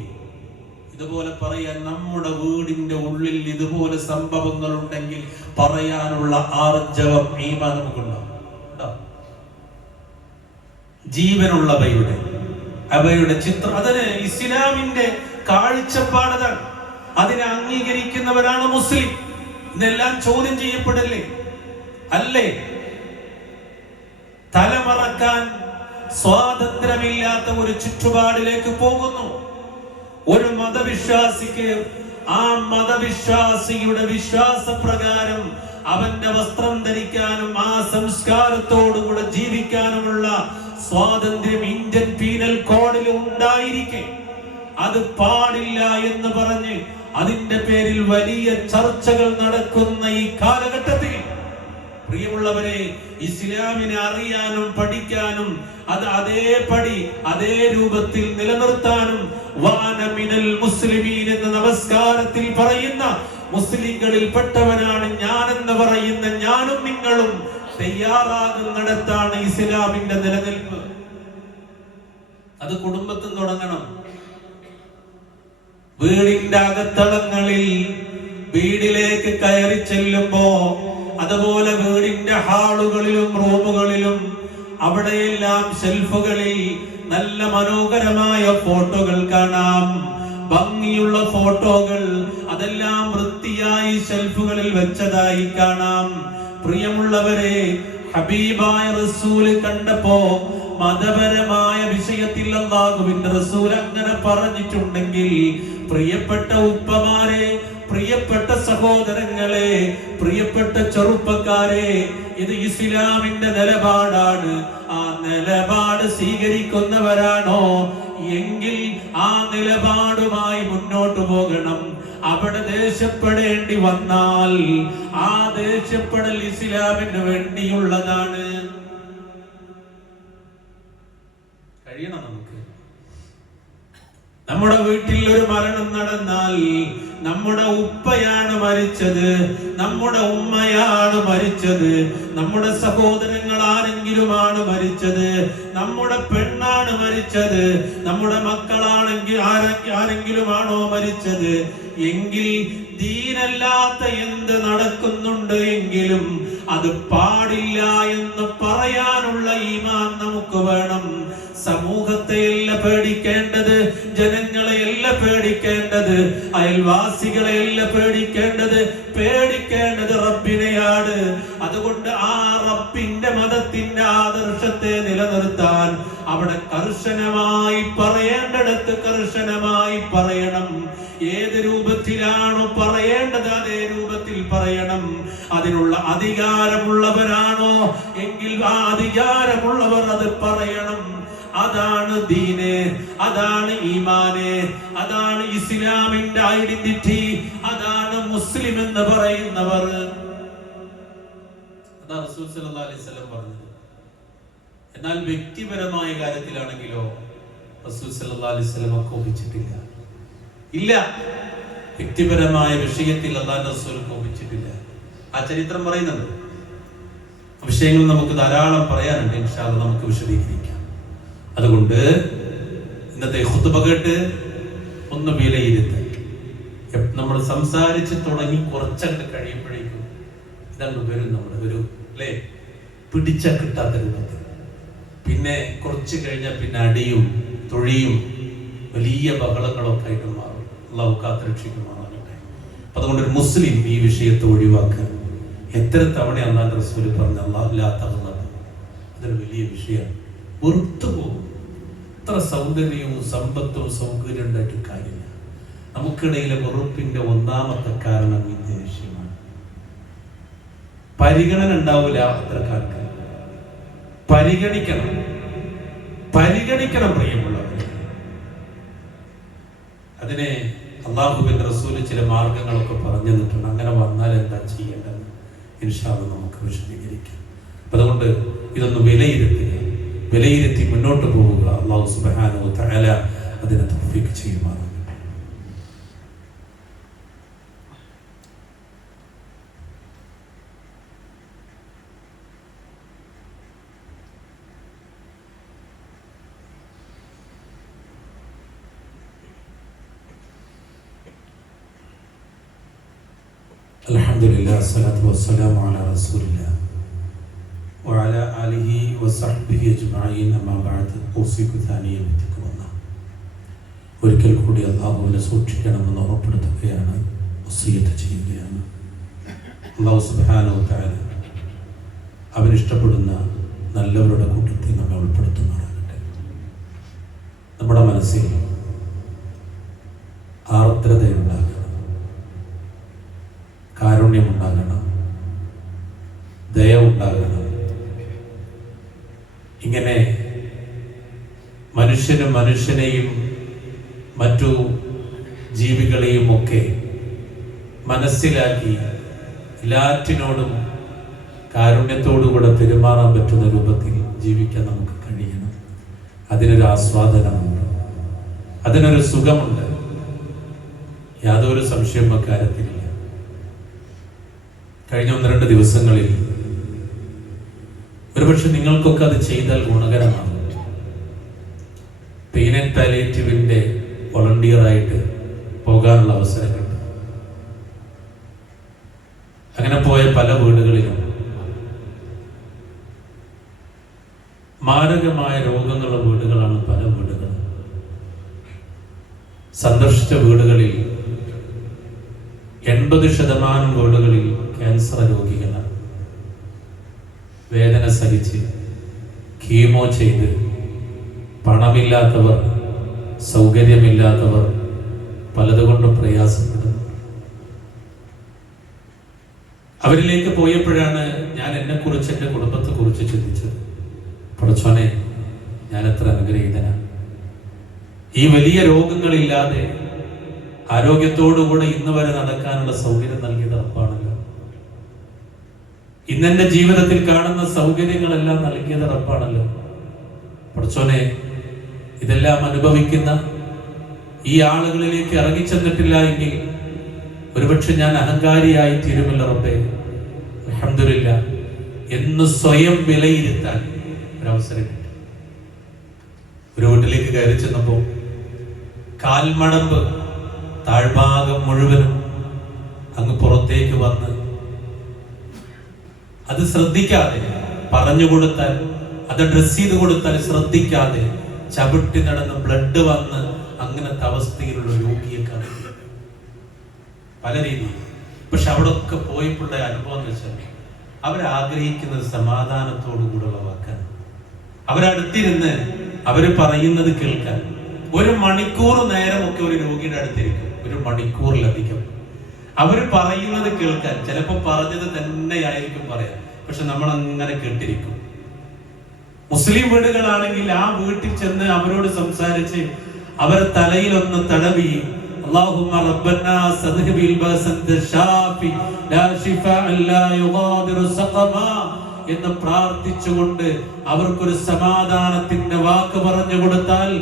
ഇതുപോലെ പറയാൻ നമ്മുടെ വീടിന്റെ ഉള്ളിൽ ഇതുപോലെ സംഭവങ്ങൾ ഉണ്ടെങ്കിൽ പറയാനുള്ള ആർജവം ഈമാൻ നമുക്കുണ്ടോ? ജീവനുള്ളവയുടെ അവയുടെ ചിത്രം, അതിന് ഇസ്ലാമിന്റെ കാഴ്ചപ്പാടതാണ്. അതിനെ അംഗീകരിക്കുന്നവരാണ് മുസ്ലിം. ഇതെല്ലാം ചോദ്യം ചെയ്യപ്പെടല്ലേ? അല്ലേ? തലമറക്കാൻ സ്വാതന്ത്ര്യമില്ലാത്ത ഒരു ചുറ്റുപാടിലേക്ക് പോകുന്നു. ഒരു മതവിശ്വാസിക്ക് ആ മതവിശ്വാസിയുടെ വിശ്വാസപ്രകാരം അവന്റെ വസ്ത്രം ധരിക്കാനും ആ സംസ്കാരത്തോടുകൂടെ ജീവിക്കാനുമുള്ള സ്വാതന്ത്ര്യം ഇന്ത്യൻ പീനൽ കോഡിൽ ഉണ്ടായിരിക്കെ അത് പാടില്ല എന്ന് പറഞ്ഞ് അതിന്റെ പേരിൽ വലിയ ചർച്ചകൾ നടക്കുന്ന ഈ കാലഘട്ടത്തിൽ പ്രിയമുള്ളവരെ, ഇസ്ലാമിനെ അറിയാനും പഠിക്കാനും അത് അതേപടി അതേ രൂപത്തിൽ നിലനിർത്താനും വാന മിനൽ മുസ്ലിമീൻ എന്ന നമസ്കാരത്തിൽ പറയുന്ന മുസ്ലിങ്ങളിൽ പെട്ടവനാണ് ഞാനെന്ന് പറയുന്ന ഞാനും നിങ്ങളും തയ്യാറാകുന്നിടത്താണ് ഇസ്ലാമിന്റെ നിലനിൽപ്പ്. അത് കുടുംബത്തിൽ തുടങ്ങണം. വീടിന്റെ അകത്തളങ്ങളിൽ വീടിലേക്ക് കയറി ചെല്ലുമ്പോ, അതുപോലെ വീടിന്റെ ഹാളുകളിലും റൂമുകളിലും അവിടെയെല്ലാം ഷെൽഫുകളിൽ നല്ല മനോഹരമായ ഫോട്ടോകൾ കാണാം. ഭംഗിയുള്ള ഫോട്ടോകൾ അതെല്ലാം വൃത്തിയായി ഷെൽഫുകളിൽ വെച്ചതായി കാണാം. പ്രിയമുള്ളവരെ, ഹബീബായ റസൂല് കണ്ടപ്പോ മതപരമായ വിഷയത്തിൽ അല്ലാഹുവിന്റെ റസൂൽ അങ്ങനെ പറഞ്ഞിട്ടുണ്ടെങ്കിൽ, പ്രിയപ്പെട്ട ഉപ്പമാരെ, പ്രിയപ്പെട്ട സഹോദരങ്ങളെ, പ്രിയപ്പെട്ട ചെറുപ്പക്കാരെ, ഇത് ഇസ്ലാമിന്റെ നിലപാടാണ്. ആ നിലപാട് സ്വീകരിക്കുന്നവരാണോ എങ്കിൽ ആ നിലപാടുമായി മുന്നോട്ട് പോകണം. അവിടെ ദേഷ്യപ്പെടേണ്ടി വന്നാൽ ആ ദേഷ്യപ്പെടൽ ഇസ്ലാമിന് വേണ്ടിയുള്ളതാണ്. കഴിയണം നമുക്ക്. നമ്മുടെ വീട്ടിൽ ഒരു മരണം നടന്നാൽ നമ്മുടെ ഉപ്പയാണ് മരിച്ചത്, നമ്മുടെ ഉമ്മയാണ് മരിച്ചത്, നമ്മുടെ സഹോദരങ്ങൾ ആരെങ്കിലുമാണ് മരിച്ചത്, നമ്മുടെ പെണ്ണാണ് മരിച്ചത്, നമ്മുടെ മക്കളാണെങ്കിൽ ആരെങ്കിലുമാണോ മരിച്ചത് എങ്കിൽ ദീനല്ലാത്ത എന്ത് നടക്കുന്നുണ്ട് എങ്കിലും അത് പാടില്ല എന്ന് പറയാനുള്ള ഈമാൻ നമുക്ക് വേണം. സമൂഹത്തെയല്ല പേടിക്കേണ്ടത്, ജനങ്ങളെയല്ല പേടിക്കേണ്ടത്, അയൽവാസികളെയല്ല പേടിക്കേണ്ടത് റബ്ബിനെയാണ്. അതുകൊണ്ട് ആ റബ്ബിന്റെ മതത്തിന്റെ ആദർശത്തെ നിലനിർത്താൻ അവിടെ കർശനമായി പറയേണ്ടിടത്ത് കർശനമായി പറയണം. ഏത് രൂപത്തിലാണോ പറയേണ്ടത് അതേ രൂപത്തിൽ പറയണം. അതിനുള്ള അധികാരമുള്ളവരാണോ എങ്കിൽ ആ അധികാരമുള്ളവർ അത് പറയണം. അതാണ് ദീന്, അതാണ് ഈമാന്, അതാണ് ഇസ്ലാമിന്റെ ഐഡന്റിറ്റി, അതാണ് മുസ്ലിം എന്ന് പറയുന്നവർ. അതാ റസൂൽ സല്ലല്ലാഹു അലൈഹി വസല്ലം പറഞ്ഞത്. എന്നാൽ വ്യക്തിപരമായ കാര്യത്തിലാണെങ്കിലോ റസൂൽ സല്ലല്ലാഹു അലൈഹി വസല്ലം കോപിച്ചിട്ടില്ല. ഇല്ല, വ്യക്തിപരമായ വിഷയത്തിൽ അല്ലാഹു റസൂൽ കോപിച്ചിട്ടില്ല. ആ ചരിത്രം പറയുന്നുണ്ട്. വിഷയങ്ങൾ നമുക്ക് ധാരാളം പറയാനുണ്ട്, ഇൻഷാ അല്ലാഹ് നമുക്ക് വിശദീകരിക്കാം. അതുകൊണ്ട് ഇന്നത്തെ ഖുതുബ കേട്ട് ഒന്ന് വിലയിരുത്തുക. നമ്മൾ സംസാരിച്ച് തുടങ്ങി കുറച്ചങ്ങ് കഴിയുമ്പോഴേക്കും ഇതങ്ങ് വരും, നമ്മുടെ ഒരു അല്ലേ പിടിച്ച കിട്ടാത്ത രൂപത്തിൽ. പിന്നെ കുറച്ച് കഴിഞ്ഞാൽ പിന്നെ അടിയും തൊഴിയും വലിയ ബഹളങ്ങളൊക്കെ ആയിട്ട് മാറും. അള്ളാഹു കാത്തുരക്ഷിക്കുമാറാകട്ടെ. അതുകൊണ്ട് ഒരു മുസ്ലിം ഈ വിഷയത്തെ ഒഴിവാക്കുക. എത്ര തവണ അല്ലാഹു റസൂൽ പറഞ്ഞ അതൊരു വലിയ വിഷയമാണ്. വെറുത്തു പോകും. എത്ര സൗന്ദര്യവും സമ്പത്തും സൗകര്യം ഉണ്ടായിട്ട് കാര്യമില്ല. നമുക്കിടയിലെ വെറുപ്പിന്റെ ഒന്നാമത്തെ കാരണം ഈ ദേഷ്യമാണ്. പരിഗണന ഉണ്ടാവില്ല. അത്രക്കാർക്ക് പരിഗണിക്കണം പ്രിയമുള്ളവരെ. അതിനെ അല്ലാഹുവിന്റെ റസൂൽ ചില മാർഗങ്ങളൊക്കെ പറഞ്ഞു തന്നിട്ടുണ്ട്. അങ്ങനെ വന്നാൽ എന്താ ചെയ്യേണ്ടത് ഇൻഷാ അല്ലാഹ് നമുക്ക് വിശദീകരിക്കാം. അതുകൊണ്ട് ഇതൊന്ന് വിലയിരുത്തി മുന്നോട്ട് പോവുക. അല്ലാഹു സുബ്ഹാനഹു വ തആല അതിനെ തൗഫീഖ് ചെയ്യുമാറാകട്ടെ. അൽഹംദുലില്ലാഹി വസ്സലാത്തു വസ്സലാമു അലാ റസൂലില്ലാഹ് وعلى آله وصحبه أجمعين أما بعد أوصيكم ثانيا بتقوى الله. ഒരിക്കൽ കൂടി അല്ലാഹുവിനെ സൂക്ഷിക്കണമെന്ന് ഉറപ്പെടുത്തുകയാണ്, വസിയ്യത്ത് ചെയ്യുകയാണ്. അല്ലാഹു സുബ്ഹാനഹു വ തആല അവനിഷ്ടപ്പെടുന്ന നല്ലവരുടെ കൂട്ടത്തിൽ നമ്മെ ഉൾപ്പെടുത്തുമാറാകട്ടെ. നമ്മുടെ മനസ്സിൽ ആർദ്രതയുണ്ടാകണം, കാരുണ്യമുണ്ടാകണം, ദയ ഉണ്ടാകണം. ഇങ്ങനെ മനുഷ്യനെയും മറ്റു ജീവികളെയും ഒക്കെ മനസ്സിലാക്കി എല്ലാറ്റിനോടും കാരുണ്യത്തോടുകൂടെ പെരുമാറാൻ പറ്റുന്ന രൂപത്തിൽ ജീവിക്കാൻ നമുക്ക് കഴിയണം. അതിനൊരു ആസ്വാദനമുണ്ട്, അതിനൊരു സുഖമുണ്ട്, യാതൊരു സംശയം അക്കാര്യത്തിലില്ല. കഴിഞ്ഞ 1-2 ദിവസങ്ങളിൽ ഒരുപക്ഷെ നിങ്ങൾക്കൊക്കെ അത് ചെയ്താൽ ഗുണകരമാണ്. പെയിൻ ആൻഡ് പാലിയേറ്റീവിന്റെ വോളണ്ടിയറായിട്ട് പോകാനുള്ള അവസരം കിട്ടും. അങ്ങനെ പോയ പല വീടുകളിലും മാരകമായ രോഗങ്ങളുള്ള വീടുകളാണ് പല വീടുകളും. സന്ദർശിച്ച വീടുകളിൽ 80% വീടുകളിൽ ക്യാൻസർ രോഗികളാണ്. വേദന സഹിച്ച് കീമോ ചെയ്ത് പണമില്ലാത്തവർ, സൗകര്യമില്ലാത്തവർ പലതുകൊണ്ടും പ്രയാസപ്പെടുന്നു. അവരിലേക്ക് പോയപ്പോഴാണ് ഞാൻ എന്നെക്കുറിച്ച്, എൻ്റെ കുടുംബത്തെക്കുറിച്ച് ചിന്തിച്ചത്. പടച്ചോനെ, ഞാൻ എത്ര അനുഗ്രഹീതനാണ്. ഈ വലിയ രോഗങ്ങളില്ലാതെ ആരോഗ്യത്തോടുകൂടെ ഇന്ന് വരെ നടക്കാനുള്ള സൗകര്യം നൽകിയത് റബ്ബാണല്ലോ. ഇന്നെന്റെ ജീവിതത്തിൽ കാണുന്ന സൗകര്യങ്ങളെല്ലാം നൽകിയത് റബ്ബാണല്ലോ. പടച്ചോനെ, ഇതെല്ലാം അനുഭവിക്കുന്ന ഈ ആളുകളിലേക്ക് ഇറങ്ങിച്ചെന്നിട്ടില്ല എങ്കിൽ ഒരുപക്ഷെ ഞാൻ അഹങ്കാരിയായി തീരുമല്ലോ റബ്ബേ, അൽഹംദുലില്ലാ എന്ന് സ്വയം വിലയിരുത്താൻ ഒരവസരം കിട്ടി. ഒരു വീട്ടിലേക്ക് കയറി ചെന്നപ്പോ കാൽമടമ്പ് താഴ്ഭാഗം മുഴുവനും അങ്ങ് പുറത്തേക്ക് വന്ന് അത് ശ്രദ്ധിക്കാതെ പറഞ്ഞു കൊടുത്താൽ, അത് ഡ്രസ് ചെയ്ത് കൊടുത്താൽ ശ്രദ്ധിക്കാതെ ചവിട്ടി നടന്ന് ബ്ലഡ് വന്ന് അങ്ങനത്തെ അവസ്ഥയിലുള്ള രോഗിയെ കാണും പല രീതിയിൽ. പക്ഷെ അവിടെ ഒക്കെ പോയപ്പോഴുള്ള അനുഭവം എന്ന് വെച്ചാൽ അവരാഗ്രഹിക്കുന്നത് സമാധാനത്തോടു കൂടെയുള്ള വാക്കാണ്. അവരടുത്തിരുന്ന് അവര് പറയുന്നത് കേൾക്കാൻ. 1 മണിക്കൂർ നേരമൊക്കെ ഒരു രോഗിയുടെ അടുത്തിരിക്കും, 1 മണിക്കൂറിലധികം അവര് പറയുന്നത് കേൾക്കാൻ. ചിലപ്പോൾ പറഞ്ഞത് തന്നെയായിരിക്കും പറയാം, പക്ഷെ നമ്മൾ അങ്ങനെ കേട്ടിരിക്കും. മുസ്ലിം വീടുകളാണെങ്കിൽ ആ വീട്ടിൽ ചെന്ന് അവരോട് സംസാരിച്ച് അവരെ തലയിൽ ഒന്ന് തടവി അല്ലാഹുമ്മ റബ്ബനാ സദ്ഹിബിൽ ബഅസന്ത ഷാഫി ലാ ശിഫാ ലാ യുഗാദിറു സഖമാ എന്ന് പ്രാർത്ഥിച്ചുകൊണ്ട് അവർക്കൊരു സമാധാനത്തിന്റെ വാക്ക് പറഞ്ഞു കൊടുത്താൽ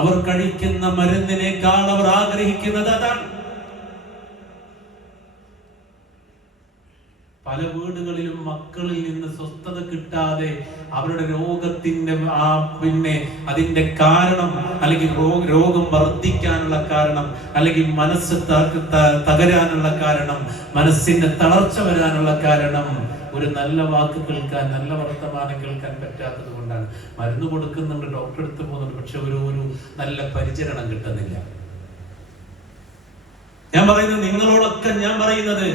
അവർ കഴിക്കുന്ന മരുന്നിനേക്കാൾ അവർ ആഗ്രഹിക്കുന്നത് അതാണ്. പല വീടുകളിലും മക്കളിൽ നിന്ന് സ്വസ്ഥത കിട്ടാതെ അവരുടെ രോഗത്തിന്റെ പിന്നെ അതിന്റെ കാരണം, അല്ലെങ്കിൽ രോഗം വർദ്ധിക്കാനുള്ള കാരണം, അല്ലെങ്കിൽ മനസ്സ് തകരാനുള്ള കാരണം, മനസ്സിന്റെ തളർച്ച വരാനുള്ള കാരണം ഒരു നല്ല വാക്ക് കേൾക്കാൻ, നല്ല വർത്തമാനം കേൾക്കാൻ പറ്റാത്തത് കൊണ്ടാണ്. മരുന്ന് കൊടുക്കുന്നുണ്ട്, ഡോക്ടർ അടുത്ത് പോകുന്നുണ്ട്, പക്ഷെ ഒരു നല്ല പരിചരണം കിട്ടുന്നില്ല. ഞാൻ പറയുന്നത് നിങ്ങളോടൊക്കെ ഞാൻ പറയുന്നത്,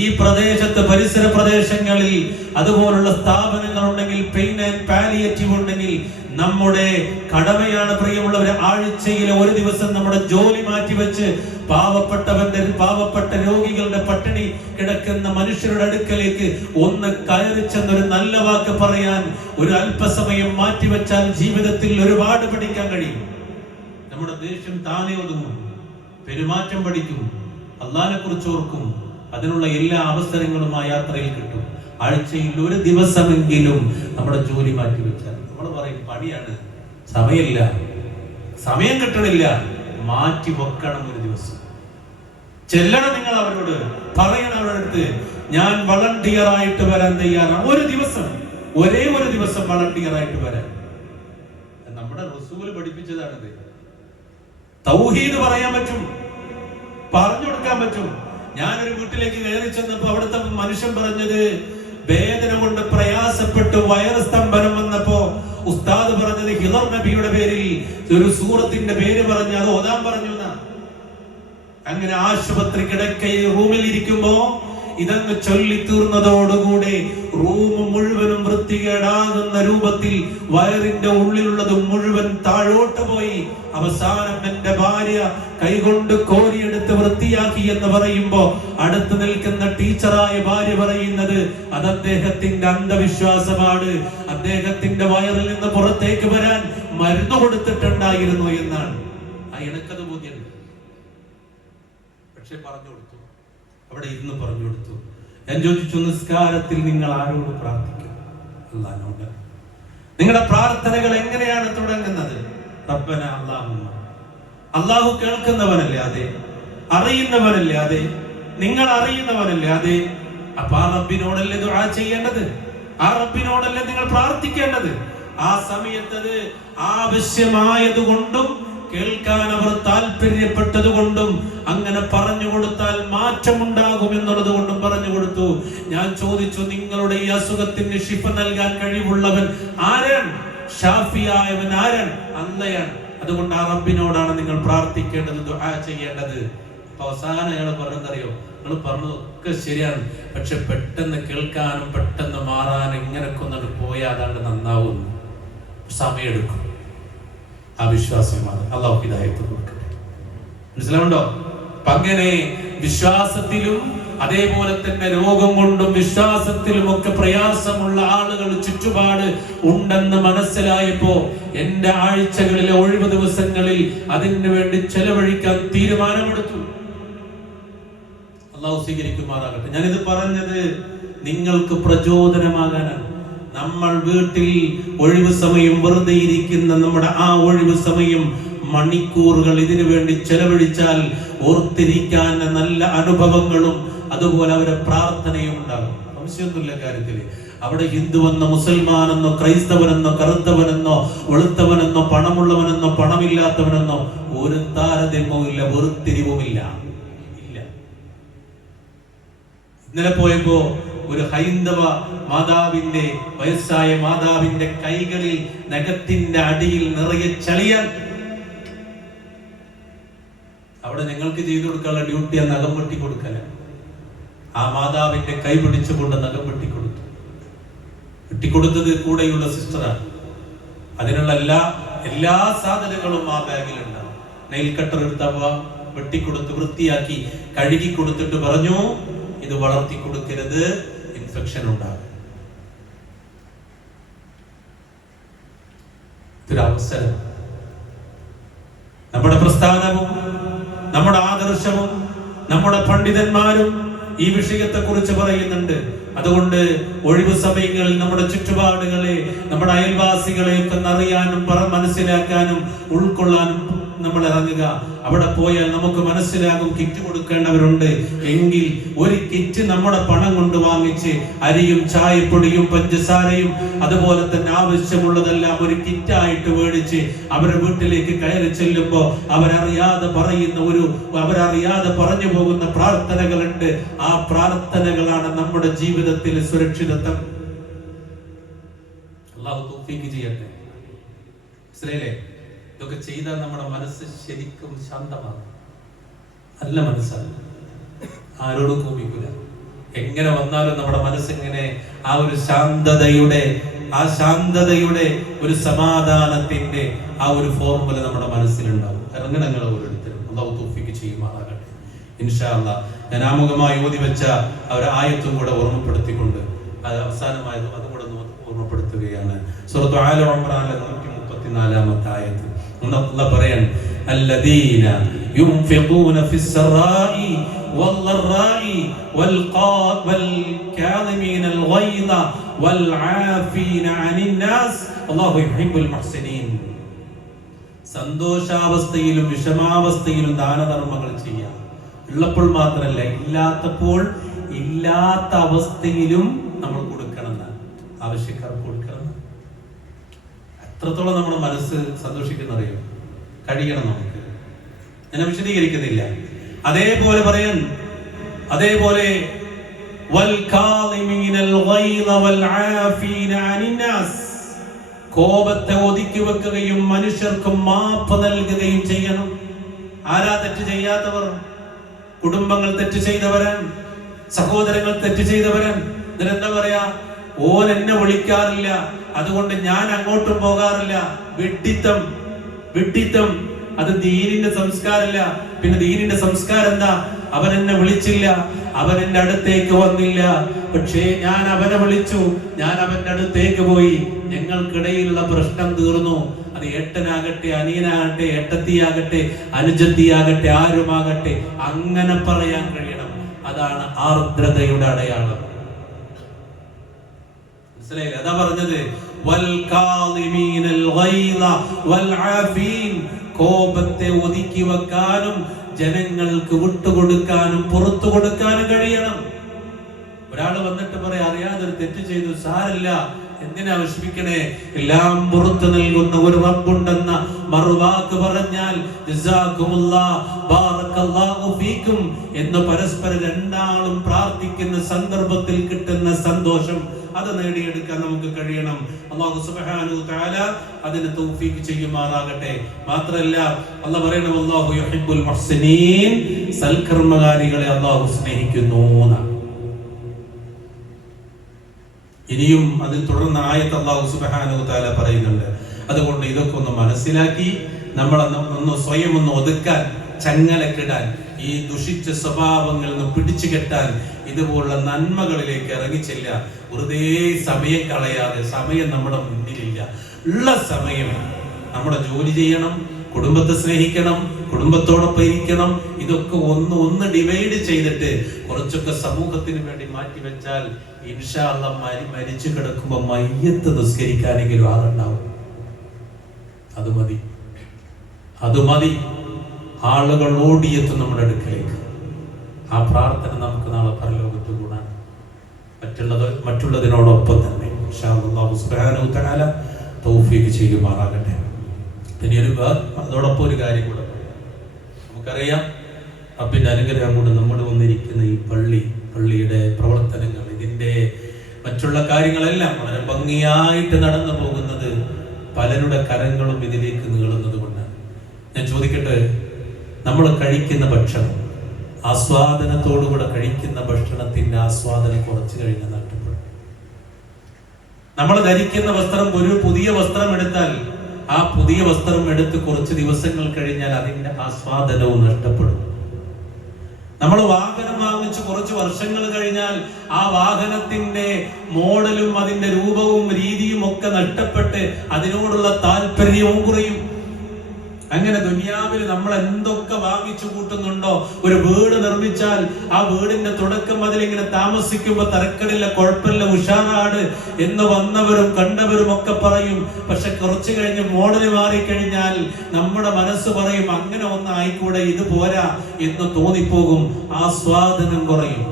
ഈ പ്രദേശത്ത് പരിസര പ്രദേശങ്ങളിൽ അതുപോലുള്ള സ്ഥാപനങ്ങൾ ഉണ്ടെങ്കിൽ, പെയിൻ ആൻഡ് പാലിയേറ്റീവ് ഉണ്ടെങ്കിൽ, നമ്മുടെ കടമയാണ് പ്രിയമുള്ളവരെ, ആഴ്ചയിലെ ഒരു ദിവസം നമ്മുടെ ജോലി മാറ്റിവെച്ച് പാവപ്പെട്ട രോഗികളുടെ പട്ടിണി കിടക്കുന്ന മനുഷ്യരുടെ അടുക്കലേക്ക് ഒന്ന് കയറി ചെന്നൊരു നല്ല വാക്ക് പറയാൻ ഒരു അല്പസമയം മാറ്റിവെച്ചാൽ ജീവിതത്തിൽ ഒരുപാട് പഠിക്കാൻ കഴിയും. നമ്മുടെ ദേഷ്യം താനേ ഒതുങ്ങും, പെരുമാറ്റം പഠിക്കും, അള്ളാഹിനെ കുറിച്ച് ഓർക്കും. അതിനുള്ള എല്ലാ അവസരങ്ങളും ആ യാത്രയിൽ കിട്ടും. ആഴ്ചയിൽ ഒരു ദിവസമെങ്കിലും നമ്മുടെ ജോലി മാറ്റി വെച്ചാൽ നമ്മൾ പറയും പണിയാണ്, സമയമില്ല, സമയം കിട്ടണില്ല, മാറ്റി വെക്കണം. ഒരു ദിവസം ചെല്ലണം, നിങ്ങൾ അവരോട് പറയണം, അവരുടെ അടുത്ത് ഞാൻ വളണ്ടിയർ ആയിട്ട് വരാൻ തയ്യാറാണ്. ഒരു ദിവസം, ഒരേ ഒരു ദിവസം വളണ്ടിയർ ആയിട്ട് വരാൻ. നമ്മുടെ റസൂൽ പഠിപ്പിച്ചതാണത്. തൗഹീദ് പറയാൻ പറ്റും, പറഞ്ഞു കൊടുക്കാൻ പറ്റും. ഞാനൊരു വീട്ടിലേക്ക് കയറി ചെന്നപ്പോ അവിടുത്തെ മനുഷ്യൻ പറഞ്ഞത്, വേദന കൊണ്ട് പ്രയാസപ്പെട്ട് വയറ് സ്തംഭനം വന്നപ്പോ ഉസ്താദ് പറഞ്ഞത് ഹിദർ നബിയുടെ പേരിൽ ഒരു സൂറത്തിന്റെ പേര് പറഞ്ഞു അത് ഓതാൻ പറഞ്ഞു. അങ്ങനെ ആശുപത്രി കിടക്കയിൽ റൂമിൽ ഇരിക്കുമ്പോ ഇതങ്ങ് ചൊല്ലി തീർന്നതോടുകൂടെ റൂം മുഴുവനും വൃത്തികേടാകുന്ന രൂപത്തിൽ വയറിന്റെ ഉള്ളിലുള്ളത് മുഴുവൻ താഴോട്ട് പോയി. അവസാനം എന്റെ ഭാര്യ കൈകൊണ്ട് കോരിയെടുത്ത് വൃത്തിയാക്കി എന്ന് പറയുമ്പോ അടുത്ത് നിൽക്കുന്ന ടീച്ചറായ ഭാര്യ പറയുന്നത് അത് അദ്ദേഹത്തിന്റെ അന്ധവിശ്വാസമാണ്, അദ്ദേഹത്തിന്റെ വയറിൽ നിന്ന് പുറത്തേക്ക് വരാൻ മരുന്ന് കൊടുത്തിട്ടുണ്ടായിരുന്നു എന്നാണ്. എനിക്കത് ബോധ്യമുണ്ട്. പക്ഷെ പറഞ്ഞു കൊടുത്തു, അവിടെ ഇരുന്ന് പറഞ്ഞു കൊടുത്തു. ഞാൻ ചോദിച്ചു, നിസ്കാരത്തിൽ നിങ്ങൾ ആരോട് പ്രാർത്ഥിക്കും? അല്ലാഹുവോട്. നിങ്ങളുടെ പ്രാർത്ഥനകൾ എങ്ങനെയാണ് തുടങ്ങുന്നത്? റബ്ബന അല്ലാഹുമ്മ. അല്ലാഹു കേൾക്കുന്നവനല്ലേ? അതെ. അറിയുന്നവനല്ലേ? അതെ. നിങ്ങൾ അറിയുന്നവനല്ലേ? അതെ. അപ്പൊ ആ റബ്ബിനോടല്ലേ ദുആ ചെയ്യേണ്ടത്? ആ റബ്ബിനോടല്ലേ നിങ്ങൾ പ്രാർത്ഥിക്കേണ്ടത്? ആ സമയത്തത് ആവശ്യമായതുകൊണ്ടും കേൾക്കാൻ അവർ താല്പര്യപ്പെട്ടത് കൊണ്ടും അങ്ങനെ പറഞ്ഞു കൊടുത്താൽ മാറ്റമുണ്ടാകും എന്നുള്ളത് കൊണ്ടും പറഞ്ഞു കൊടുത്തു. ഞാൻ ചോദിച്ചു, നിങ്ങളുടെ ഈ അസുഖത്തിന് ശിഫ നൽകാൻ കഴിവുള്ളവൻ ആരാണ്? ഷാഫിയായവൻ ആരാണ്? അള്ളയാണ്. അതുകൊണ്ട് ആ റബ്ബിനോടാണ് നിങ്ങൾ പ്രാർത്ഥിക്കേണ്ടത്, ദുആ ചെയ്യേണ്ടത്. അപ്പൊ അവസാനം അയാൾ പറഞ്ഞതറിയോ? നിങ്ങൾ പറഞ്ഞതൊക്കെ ശരിയാണ്, പക്ഷെ പെട്ടെന്ന് കേൾക്കാനും പെട്ടെന്ന് മാറാനും ഇങ്ങനൊക്കെ ഒന്നും പോയാൽ അതാണ്ട് നന്നാവും, സമയമെടുക്കും. ആ വിശ്വാസമാണ്. അല്ലാഹു ഹിദായത്ത് കൊടുക്കട്ടെ. മനസ്സിലാവുണ്ടോ? അങ്ങനെ വിശ്വാസത്തിലും അതേപോലെ തന്നെ രോഗം കൊണ്ടും വിശ്വാസത്തിലും ഒക്കെ പ്രയാസമുള്ള ആളുകൾ ചുറ്റുപാട് ഉണ്ടെന്ന് മനസ്സിലായപ്പോ എന്റെ ആഴ്ചകളിലെ ഒഴിവ് ദിവസങ്ങളിൽ അതിനു വേണ്ടി ചെലവഴിക്കാൻ തീരുമാനമെടുത്തു. അല്ലാഹു സ്വീകരിക്കുമാറാകട്ടെ. ഞാനിത് പറഞ്ഞത് നിങ്ങൾക്ക് പ്രചോദനമാകാനാണ്. നമ്മൾ വീട്ടിൽ ഒഴിവ് സമയം വെറുതെ ഇരിക്കുന്ന നമ്മുടെ ആ ഒഴിവ് സമയം മണിക്കൂറുകൾ ഇതിനു വേണ്ടി ചെലവഴിച്ചാൽ ഓർത്തിരിക്കാൻ നല്ല അനുഭവങ്ങളും അതുപോലെ അവരെ പ്രാർത്ഥനയും ഉണ്ടാകും. സംശയമൊന്നുമില്ല കാര്യത്തില്. അവിടെ ഹിന്ദുവെന്നോ മുസൽമാനെന്നോ ക്രൈസ്തവനെന്നോ കറുത്തവനെന്നോ വെളുത്തവനെന്നോ പണമുള്ളവനെന്നോ പണമില്ലാത്തവനെന്നോ ഒരു താരതമ്യവും ഇല്ല, വേർതിരിവുമില്ല. ഇന്നലെ പോയപ്പോ ഒരു ഹൈന്ദവ മാതാവിന്റെ വയസ്സായ മാതാവിന്റെ കൈകളിൽ നഖത്തിന്റെ അടിയിൽ നിറയെ ചളിയാൻ. അവിടെ ഞങ്ങൾക്ക് ചെയ്തു കൊടുക്കാനുള്ള ഡ്യൂട്ടി ആ നഖം വെട്ടി കൊടുക്കല. ആ മാതാവിന്റെ കൈ പിടിച്ചുകൊണ്ട് നഖം വെട്ടിക്കൊടുത്തു. വെട്ടിക്കൊടുത്തത് കൂടെയുള്ള സിസ്റ്ററാണ്. അതിനുള്ള എല്ലാ സാധനങ്ങളും ആ ബാഗിലുണ്ടാവും. നെയിൽ കട്ടർ എടുത്തവ വെട്ടിക്കൊടുത്ത് വൃത്തിയാക്കി കഴുകി കൊടുത്തിട്ട് പറഞ്ഞു, ഇത് വളർത്തി കൊടുക്കരുത്, ഇൻഫെക്ഷൻ ഉണ്ടാകും. ഇതൊരവസരം. നമ്മുടെ പ്രസ്ഥാനവും നമ്മുടെ ആദർശവും നമ്മുടെ പണ്ഡിതന്മാരും ഈ വിഷയത്തെ കുറിച്ച് പറയുന്നുണ്ട്. അതുകൊണ്ട് ഒഴിവു സമയങ്ങളിൽ നമ്മുടെ ചുറ്റുപാടുകളെ, നമ്മുടെ അയൽവാസികളെ ഒക്കെ അറിയാനും മനസ്സിലാക്കാനും ഉൾക്കൊള്ളാനും നമ്മൾ ഇറങ്ങുക. അവിടെ പോയാൽ നമുക്ക് മനസ്സിലാകും കിറ്റ് കൊടുക്കേണ്ടവരുണ്ട് എങ്കിൽ ഒരു കിറ്റ് നമ്മുടെ പണം കൊണ്ട് വാങ്ങിച്ച് അരിയും ചായപ്പൊടിയും പഞ്ചസാരയും അതുപോലെ തന്നെ ആവശ്യമുള്ളതെല്ലാം ഒരു കിറ്റായിട്ട് മേടിച്ച് അവരുടെ വീട്ടിലേക്ക് കയറി ചെല്ലുമ്പോൾ അവരറിയാതെ പറഞ്ഞു പോകുന്ന പ്രാർത്ഥനകളുണ്ട്. ആ പ്രാർത്ഥനകളാണ് നമ്മുടെ ജീവിതത്തിൽ സുരക്ഷിതത്വം. അല്ലാഹു തൗഫീഖ് ചെയ്യട്ടെ. മനസ്സിലായില്ലേ? ഇതൊക്കെ ചെയ്താൽ നമ്മുടെ മനസ്സ് ശരിക്കും ശാന്തമാണ്. നല്ല മനസ്സാണ്, ആരോടും കോപിക്കില്ല. എങ്ങനെ വന്നാലും നമ്മുടെ മനസ്സിങ്ങനെ ആ ഒരു ശാന്തതയുടെ ഒരു സമാധാനത്തിന്റെ ആ ഒരു ഫോർമുല നമ്മുടെ മനസ്സിലുണ്ടാവും. ഇറങ്ങണങ്ങൾ ഓരോരുത്തരും അല്ലാഹു തൗഫീഖ് ചെയ്യുമാറാകട്ടെ. ഇൻഷാ അല്ലാഹ് ഞാൻ ആമുഖമായി ഓതി വെച്ച ആ ഒരു ആയത്തും കൂടെ ഓർമ്മപ്പെടുത്തിക്കൊണ്ട് അത് അവസാനമായത് അതും കൂടെ ഓർമ്മപ്പെടുത്തുകയാണ്. സൂറത്ത് ആല ഇംറാനിലെ 134-ാമത്തെ ആയത്ത് അല്ലാഹ് പറയാൻ, അല്ലദീന യുൻഫിഖൂന ഫിസ്സറാഇ വല്ലറാഇ വൽകാദിമീനൽ ഗൈദ വൽആഫീന അനിന്നാസ് അല്ലാഹു യുഹിബ്ബുൽ മുഹ്സിനീൻ. സന്തോഷാവസ്ഥയിലും വിഷമാവസ്ഥയിലും ദാനധർമ്മങ്ങൾ ചെയ്യാം. ഉള്ളപ്പോൾ മാത്രമല്ല, ഇല്ലാത്തപ്പോൾ ഇല്ലാത്ത അവസ്ഥയിലും നമ്മൾ കൊടുക്കണം. ആവശ്യക്കാർക്ക് കൊടുക്കണം. എത്രത്തോളം നമ്മുടെ മനസ്സ് സന്തോഷിക്കുന്ന അറിയോ? കഴിയണം നമുക്ക്. ഞാൻ വിശദീകരിക്കുന്നില്ല. അതേപോലെ പറയാൻ, അതേപോലെ കോപത്തെ ഒതുക്കി വെക്കുകയും മനുഷ്യർക്ക് മാപ്പ് നൽകുകയും ചെയ്യണം. ആരാ തെറ്റ് ചെയ്യാത്തവർ? കുടുംബങ്ങൾ തെറ്റ് ചെയ്തവരാൻ, സഹോദരങ്ങൾ തെറ്റ് ചെയ്തവരാൻ. ഇതിനെന്താ പറയാ? ഓൻ എന്നെ വിളിക്കാറില്ല, അതുകൊണ്ട് ഞാൻ അങ്ങോട്ടും പോകാറില്ല. വിഡ്ഢിത്തം. അത് ദീനിന്റെ സംസ്കാരമല്ല. പിന്നെ ദീനിന്റെ സംസ്കാരം എന്താ? അവൻ എന്നെ വിളിച്ചില്ല, അവൻ എന്റെ അടുത്തേക്ക് വന്നില്ല, പക്ഷേ ഞാൻ അവനെ വിളിച്ചു, ഞാൻ അവന്റെ അടുത്തേക്ക് പോയി, ഞങ്ങൾക്കിടയിലുള്ള പ്രശ്നം തീർന്നു. അത് ഏട്ടനാകട്ടെ, അനിയനാകട്ടെ, ഏട്ടത്തിയാകട്ടെ, അനുജത്തിയാകട്ടെ, ആരുമാകട്ടെ, അങ്ങനെ പറയാൻ കഴിയണം. അതാണ് ആർദ്രതയുടെ അടയാളം. മനസ്സിലായില്ലേ? അതാ പറഞ്ഞത്, കോപത്തെ ഒതുക്കി വെക്കാനും ജനങ്ങൾക്ക് വിട്ടുകൊടുക്കാനും പുറത്തു കൊടുക്കാനും കഴിയണം. ഒരാൾ വന്നിട്ട് പറയാ, അറിയാതൊരു തെറ്റ് ചെയ്തു, സാരല്ല, എന്തിനാ വിഷമിക്കണേ, എല്ലാം പുറത്തു നൽകുന്ന ഒരു റബ്ബുണ്ടെന്ന മറുവാക്ക് പറഞ്ഞാൽ ജസാകുമുല്ലാഹ് ബാറക്കല്ലാഹു ഫീക്കും എന്ന് പരസ്പരം രണ്ടാളും പ്രാർത്ഥിക്കുന്ന സന്ദർഭത്തിൽ കിട്ടുന്ന സന്തോഷം, അത് നേടിയെടുക്കാൻ നമുക്ക് കഴിയണം. അല്ലാഹു സുബ്ഹാനഹു വ തആല അതിന് തൗഫീഖ് ചെയ്യുമാറാകട്ടെ. മാത്രമല്ല അല്ലാഹു പറയുന്നു, അല്ലാഹു യുഹിബ്ബുൽ മുഹ്സിനീൻ, സൽക്കർമ്മകാരികളെ അല്ലാഹു സ്നേഹിക്കുന്നു. ഇനിയും അതിൽ തുടർന്ന ആയത്ത് അല്ലാഹു സുബ്ഹാനഹു വ തആല പറയുന്നുണ്ട്. അതുകൊണ്ട് ഇതൊക്കെ ഒന്ന് മനസ്സിലാക്കി നമ്മളൊന്ന് സ്വയം ഒന്ന് ഒതുക്കാൻ, ചങ്ങലക്കിടാൻ, ഈ ദുഷിച്ച സ്വഭാവങ്ങളിൽ നിന്ന് പിടിച്ചു കെട്ടാൻ, ഇതുപോലുള്ള നന്മകളിലേക്ക് ഇറങ്ങിച്ചില്ല. വെറുതെ സമയം കളയാതെ, സമയം നമ്മുടെ മുന്നിലില്ല, ഉള്ള സമയം നമ്മുടെ ജോലി ചെയ്യണം, കുടുംബത്തെ സ്നേഹിക്കണം, കുടുംബത്തോടൊപ്പം ഇരിക്കണം. ഇതൊക്കെ ഒന്ന് ഡിവൈഡ് ചെയ്തിട്ട് കുറച്ചൊക്കെ സമൂഹത്തിന് വേണ്ടി മാറ്റിവെച്ചാൽ ഇൻഷാ അല്ലാഹ് മരിച്ചു കിടക്കുമ്പോ മയ്യത്ത് നിസ്കരിക്കാനെങ്കിലും ആളുണ്ടാവും. അത് മതി. അത് മതി. ആളുകൾ ഓടിയെത്തും നമ്മുടെ അടുക്കലേക്ക്. ആ പ്രാർത്ഥന നമുക്ക് നാളെ പരലോകത്ത് കൂടാൻ മറ്റുള്ളതിനോടൊപ്പം തന്നെ ഇൻഷാ അല്ലാഹു സുബ്ഹാനഹു വ തആല തൗഫീഖ് ചെയ്യുമാറാകട്ടെ. പിന്നെ അതോടൊപ്പം ഒരു കാര്യം കൂടെ നമുക്കറിയാം, റബ്ബിന്റെ അനുഗ്രഹം കൊണ്ട് നമ്മൾ വന്നിരിക്കുന്ന ഈ പള്ളിയുടെ പ്രവർത്തനങ്ങൾ, ഇതിന്റെ മറ്റുള്ള കാര്യങ്ങളെല്ലാം വളരെ ഭംഗിയായിട്ട് നടന്നു പോകുന്നത് പലരുടെ കരങ്ങളും ഇതിലേക്ക് നീളുന്നത് കൊണ്ടാണ്. ഞാൻ ചോദിക്കട്ടെ, നമ്മൾ കഴിക്കുന്ന ഭക്ഷണം, ആസ്വാദനത്തോടുകൂടെ കഴിക്കുന്ന ഭക്ഷണത്തിന്റെ ആസ്വാദനം കുറച്ചു കഴിഞ്ഞാൽ നഷ്ടപ്പെടും. നമ്മൾ ധരിക്കുന്ന വസ്ത്രം, ഒരു പുതിയ വസ്ത്രം എടുത്താൽ ആ പുതിയ വസ്ത്രം എടുത്ത് കുറച്ച് ദിവസങ്ങൾ കഴിഞ്ഞാൽ അതിന്റെ ആസ്വാദനവും നഷ്ടപ്പെടും. നമ്മൾ വാഹനം വാങ്ങിച്ച് കുറച്ച് വർഷങ്ങൾ കഴിഞ്ഞാൽ ആ വാഹനത്തിന്റെ മോഡലും അതിന്റെ രൂപവും രീതിയും ഒക്കെ നഷ്ടപ്പെട്ട് അതിനോടുള്ള താല്പര്യവും കുറയും. അങ്ങനെ ദുനിയാവിൽ നമ്മൾ എന്തൊക്കെ വാങ്ങിച്ചു കൂട്ടുന്നുണ്ടോ, ഒരു വീട് നിർമ്മിച്ചാൽ ആ വീടിന്റെ തുടക്കം അതിലിങ്ങനെ താമസിക്കുമ്പോ തരക്കടില്ല, കുഴപ്പമില്ല, ഉഷാറാണ് എന്ന് വന്നവരും കണ്ടവരും ഒക്കെ പറയും. പക്ഷെ കുറച്ചു കഴിഞ്ഞ് മോഡല് മാറിക്കഴിഞ്ഞാൽ നമ്മുടെ മനസ്സ് പറയും അങ്ങനെ ഒന്നായിക്കൂടെ, ഇത് പോരാ എന്ന് തോന്നിപ്പോകും, ആസ്വാദനം കുറയും.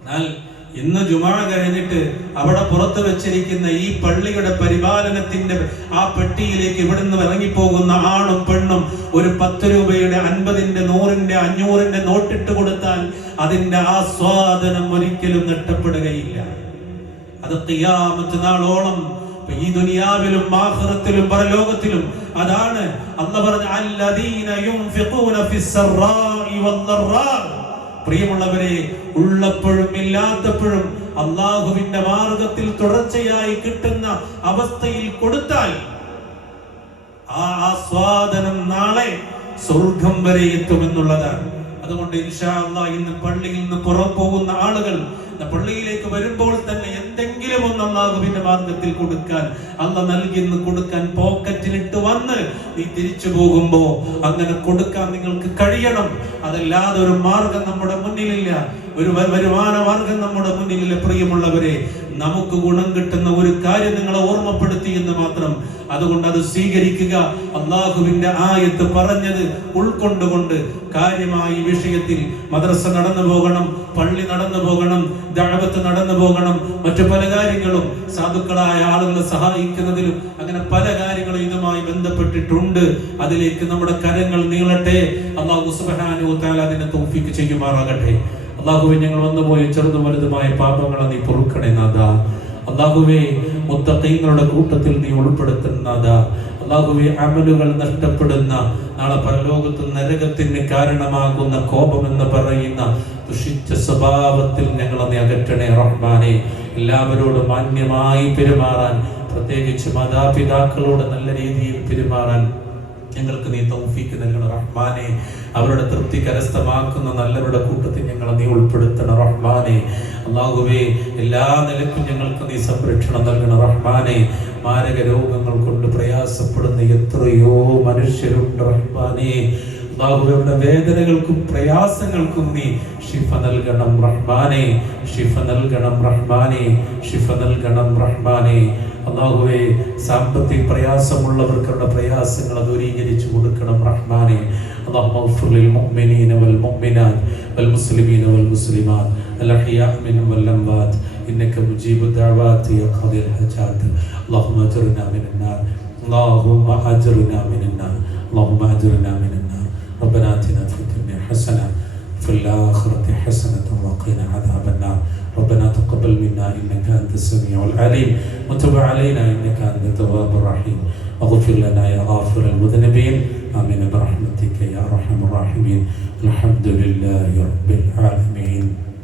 എന്നാൽ ഇന്ന് ജുമാ കഴിഞ്ഞിട്ട് അവിടെ പുറത്തു വെച്ചിരിക്കുന്ന ഈ പള്ളിയുടെ പരിപാലനത്തിന്റെ ആ പെട്ടിയിലേക്ക് ഇവിടുന്ന് ഇറങ്ങിപ്പോകുന്ന ആണും പെണ്ണും ഒരു 10 രൂപയുടെ 50-ന്റെ 100-ന്റെ 500-ന്റെ നോട്ടിട്ട് കൊടുത്താൽ അതിന്റെ ആസ്വാദനം ഒരിക്കലും നഷ്ടപ്പെടുകയില്ല. അത് ഖിയാമത്ത് നാളോളം ഈ ദുനിയാവിലും ആഖിറത്തിലും പരലോകത്തിലും അതാണ് അല്ലാഹു പറഞ്ഞ അല്ലദീന യുൻഫിഖൂന ഫിസ്സറാഇ വദ്ദറാ. പ്രിയമുള്ളവരെ, ഉള്ളപ്പോഴും ഇല്ലാത്തപ്പോഴും അള്ളാഹുവിന്റെ മാർഗത്തിൽ തുടർച്ചയായി കിട്ടുന്ന അവസ്ഥയിൽ കൊടുത്താൽ ആ ആസ്വാദനം നാളെ സ്വർഗം വരെ എത്തുമെന്നുള്ളതാണ്. അതുകൊണ്ട് ഇൻഷാ അല്ലാഹ് ഇന്ന് പള്ളിയിൽ നിന്ന് പുറം പോകുന്ന ആളുകൾ പള്ളിയിലേക്ക് വരുമ്പോൾ തന്നെ എന്തെങ്കിലും ഒന്ന് അല്ലാഹുവിന്റെ മാർഗത്തിൽ കൊടുക്കാൻ, അല്ലാഹ് നൽകിയെന്ന് കൊടുക്കാൻ പോക്കറ്റിലിട്ട് വന്ന് നീ തിരിച്ചു പോകുമ്പോ അങ്ങനെ കൊടുക്കാൻ നിങ്ങൾക്ക് കഴിയണം. അതല്ലാതെ ഒരു മാർഗം നമ്മുടെ മുന്നിലില്ല, ഒരു വരുമാന മാർഗം നമ്മുടെ മുന്നിലില്ല. പ്രിയമുള്ളവരെ, നമുക്ക് ഗുണം കിട്ടുന്ന ഒരു കാര്യം നിങ്ങളെ ഓർമ്മപ്പെടുത്തി എന്ന് മാത്രം. അതുകൊണ്ട് അത് സ്വീകരിക്കുക. അള്ളാഹുവിന്റെ ആയത്ത് പറഞ്ഞത് ഉൾക്കൊണ്ടുകൊണ്ട് കാര്യമായി വിഷയത്തിൽ മദ്രസ നടന്നു പോകണം, പള്ളി നടന്നു പോകണം, ദഅവത്ത് നടന്നു പോകണം, മറ്റു പല കാര്യങ്ങളും സാധുക്കളായ ആളുകളെ സഹായിക്കുന്നതിലും അങ്ങനെ പല കാര്യങ്ങളും ഇതുമായി ബന്ധപ്പെട്ടിട്ടുണ്ട്. അതിലേക്ക് നമ്മുടെ കരങ്ങൾ നീളട്ടെ. അല്ലാഹു സുബ്ഹാനഹു വ തആല അതിനെ തൗഫീഖ് ചെയ്യുമാറാകട്ടെ. അല്ലാഹുവേ, ഞങ്ങൾ വന്നുപോയ ചെറുതും വലുതുമായ പാപങ്ങളെ നീ പൊറുക്കണേ നാഥാ. അല്ലാഹുവേ, മുത്തഖീങ്ങളുടെ കൂട്ടത്തിൽ നീ ഉൾപ്പെടുത്തുന്ന നാഥാ. അല്ലാഹുവേ, അമലുകൾ നഷ്ടപ്പെടുന്ന നാളെ പരലോകത്ത് നരകത്തിന് കാരണമാകുന്ന കോപം എന്ന് പറയുന്ന ദുഷിച്ച സ്വഭാവത്തിൽ ഞങ്ങളെ നീ അകറ്റണേ റഹ്മാനെ. എല്ലാവരോടും മാന്യമായി പെരുമാറാൻ, പ്രത്യേകിച്ച് മാതാപിതാക്കളോട് നല്ല രീതിയിൽ പെരുമാറാൻ ഞങ്ങൾക്ക് നീ തൗഫീഖ് നൽകണം റഹ്മാനെ. അവരുടെ തൃപ്തി കരസ്ഥമാക്കുന്ന നല്ലവരുടെ കൂട്ടത്തിൽ ഞങ്ങളെ നീ ഉൾപ്പെടുത്തണം റഹ്മാനെ. അല്ലാഹുവേ, എല്ലാ നിലക്കും ഞങ്ങൾക്ക് നീ സംരക്ഷണം നൽകണം റഹ്മാനെ. മാരക രോഗങ്ങൾ കൊണ്ട് പ്രയാസപ്പെടുന്ന എത്രയോ മനുഷ്യരുണ്ട് റഹ്മാനെ. അല്ലാഹുവേ, വേദനകൾക്കും പ്രയാസങ്ങൾക്കും നീ ശിഫ നൽകണം റഹ്മാനെ, ശിഫ നൽകണം റഹ്മാനെ, ശിഫ നൽകണം റഹ്മാനെ. അല്ലാഹുവേ, സാമ്പത്തിക പ്രയാസമുള്ളവർക്കുള്ള പ്രയാസങ്ങൾ ദൂരീകരിച്ചു കൊടുക്കണം റഹ്മാനെ. اللهم اغفر للمؤمنين والمؤمنات والمسلمين والمسلمات الأحياء منهم والأموات إنك مجيب الدعوات يا قاضي الحاجات. اللهم أجرنا من النار، اللهم أجرنا من النار، اللهم أجرنا من النار. ربنا آتنا في الدنيا حسنة وفي الآخرة حسنة وقنا عذاب النار. ربنا تقبل منا إنك أنت السميع العليم وتب علينا إنك أنت التواب الرحيم. واغفر لنا يا غافر المذنبين. آمين برحمتك يا أرحم الراحمين. الحمد لله رب العالمين.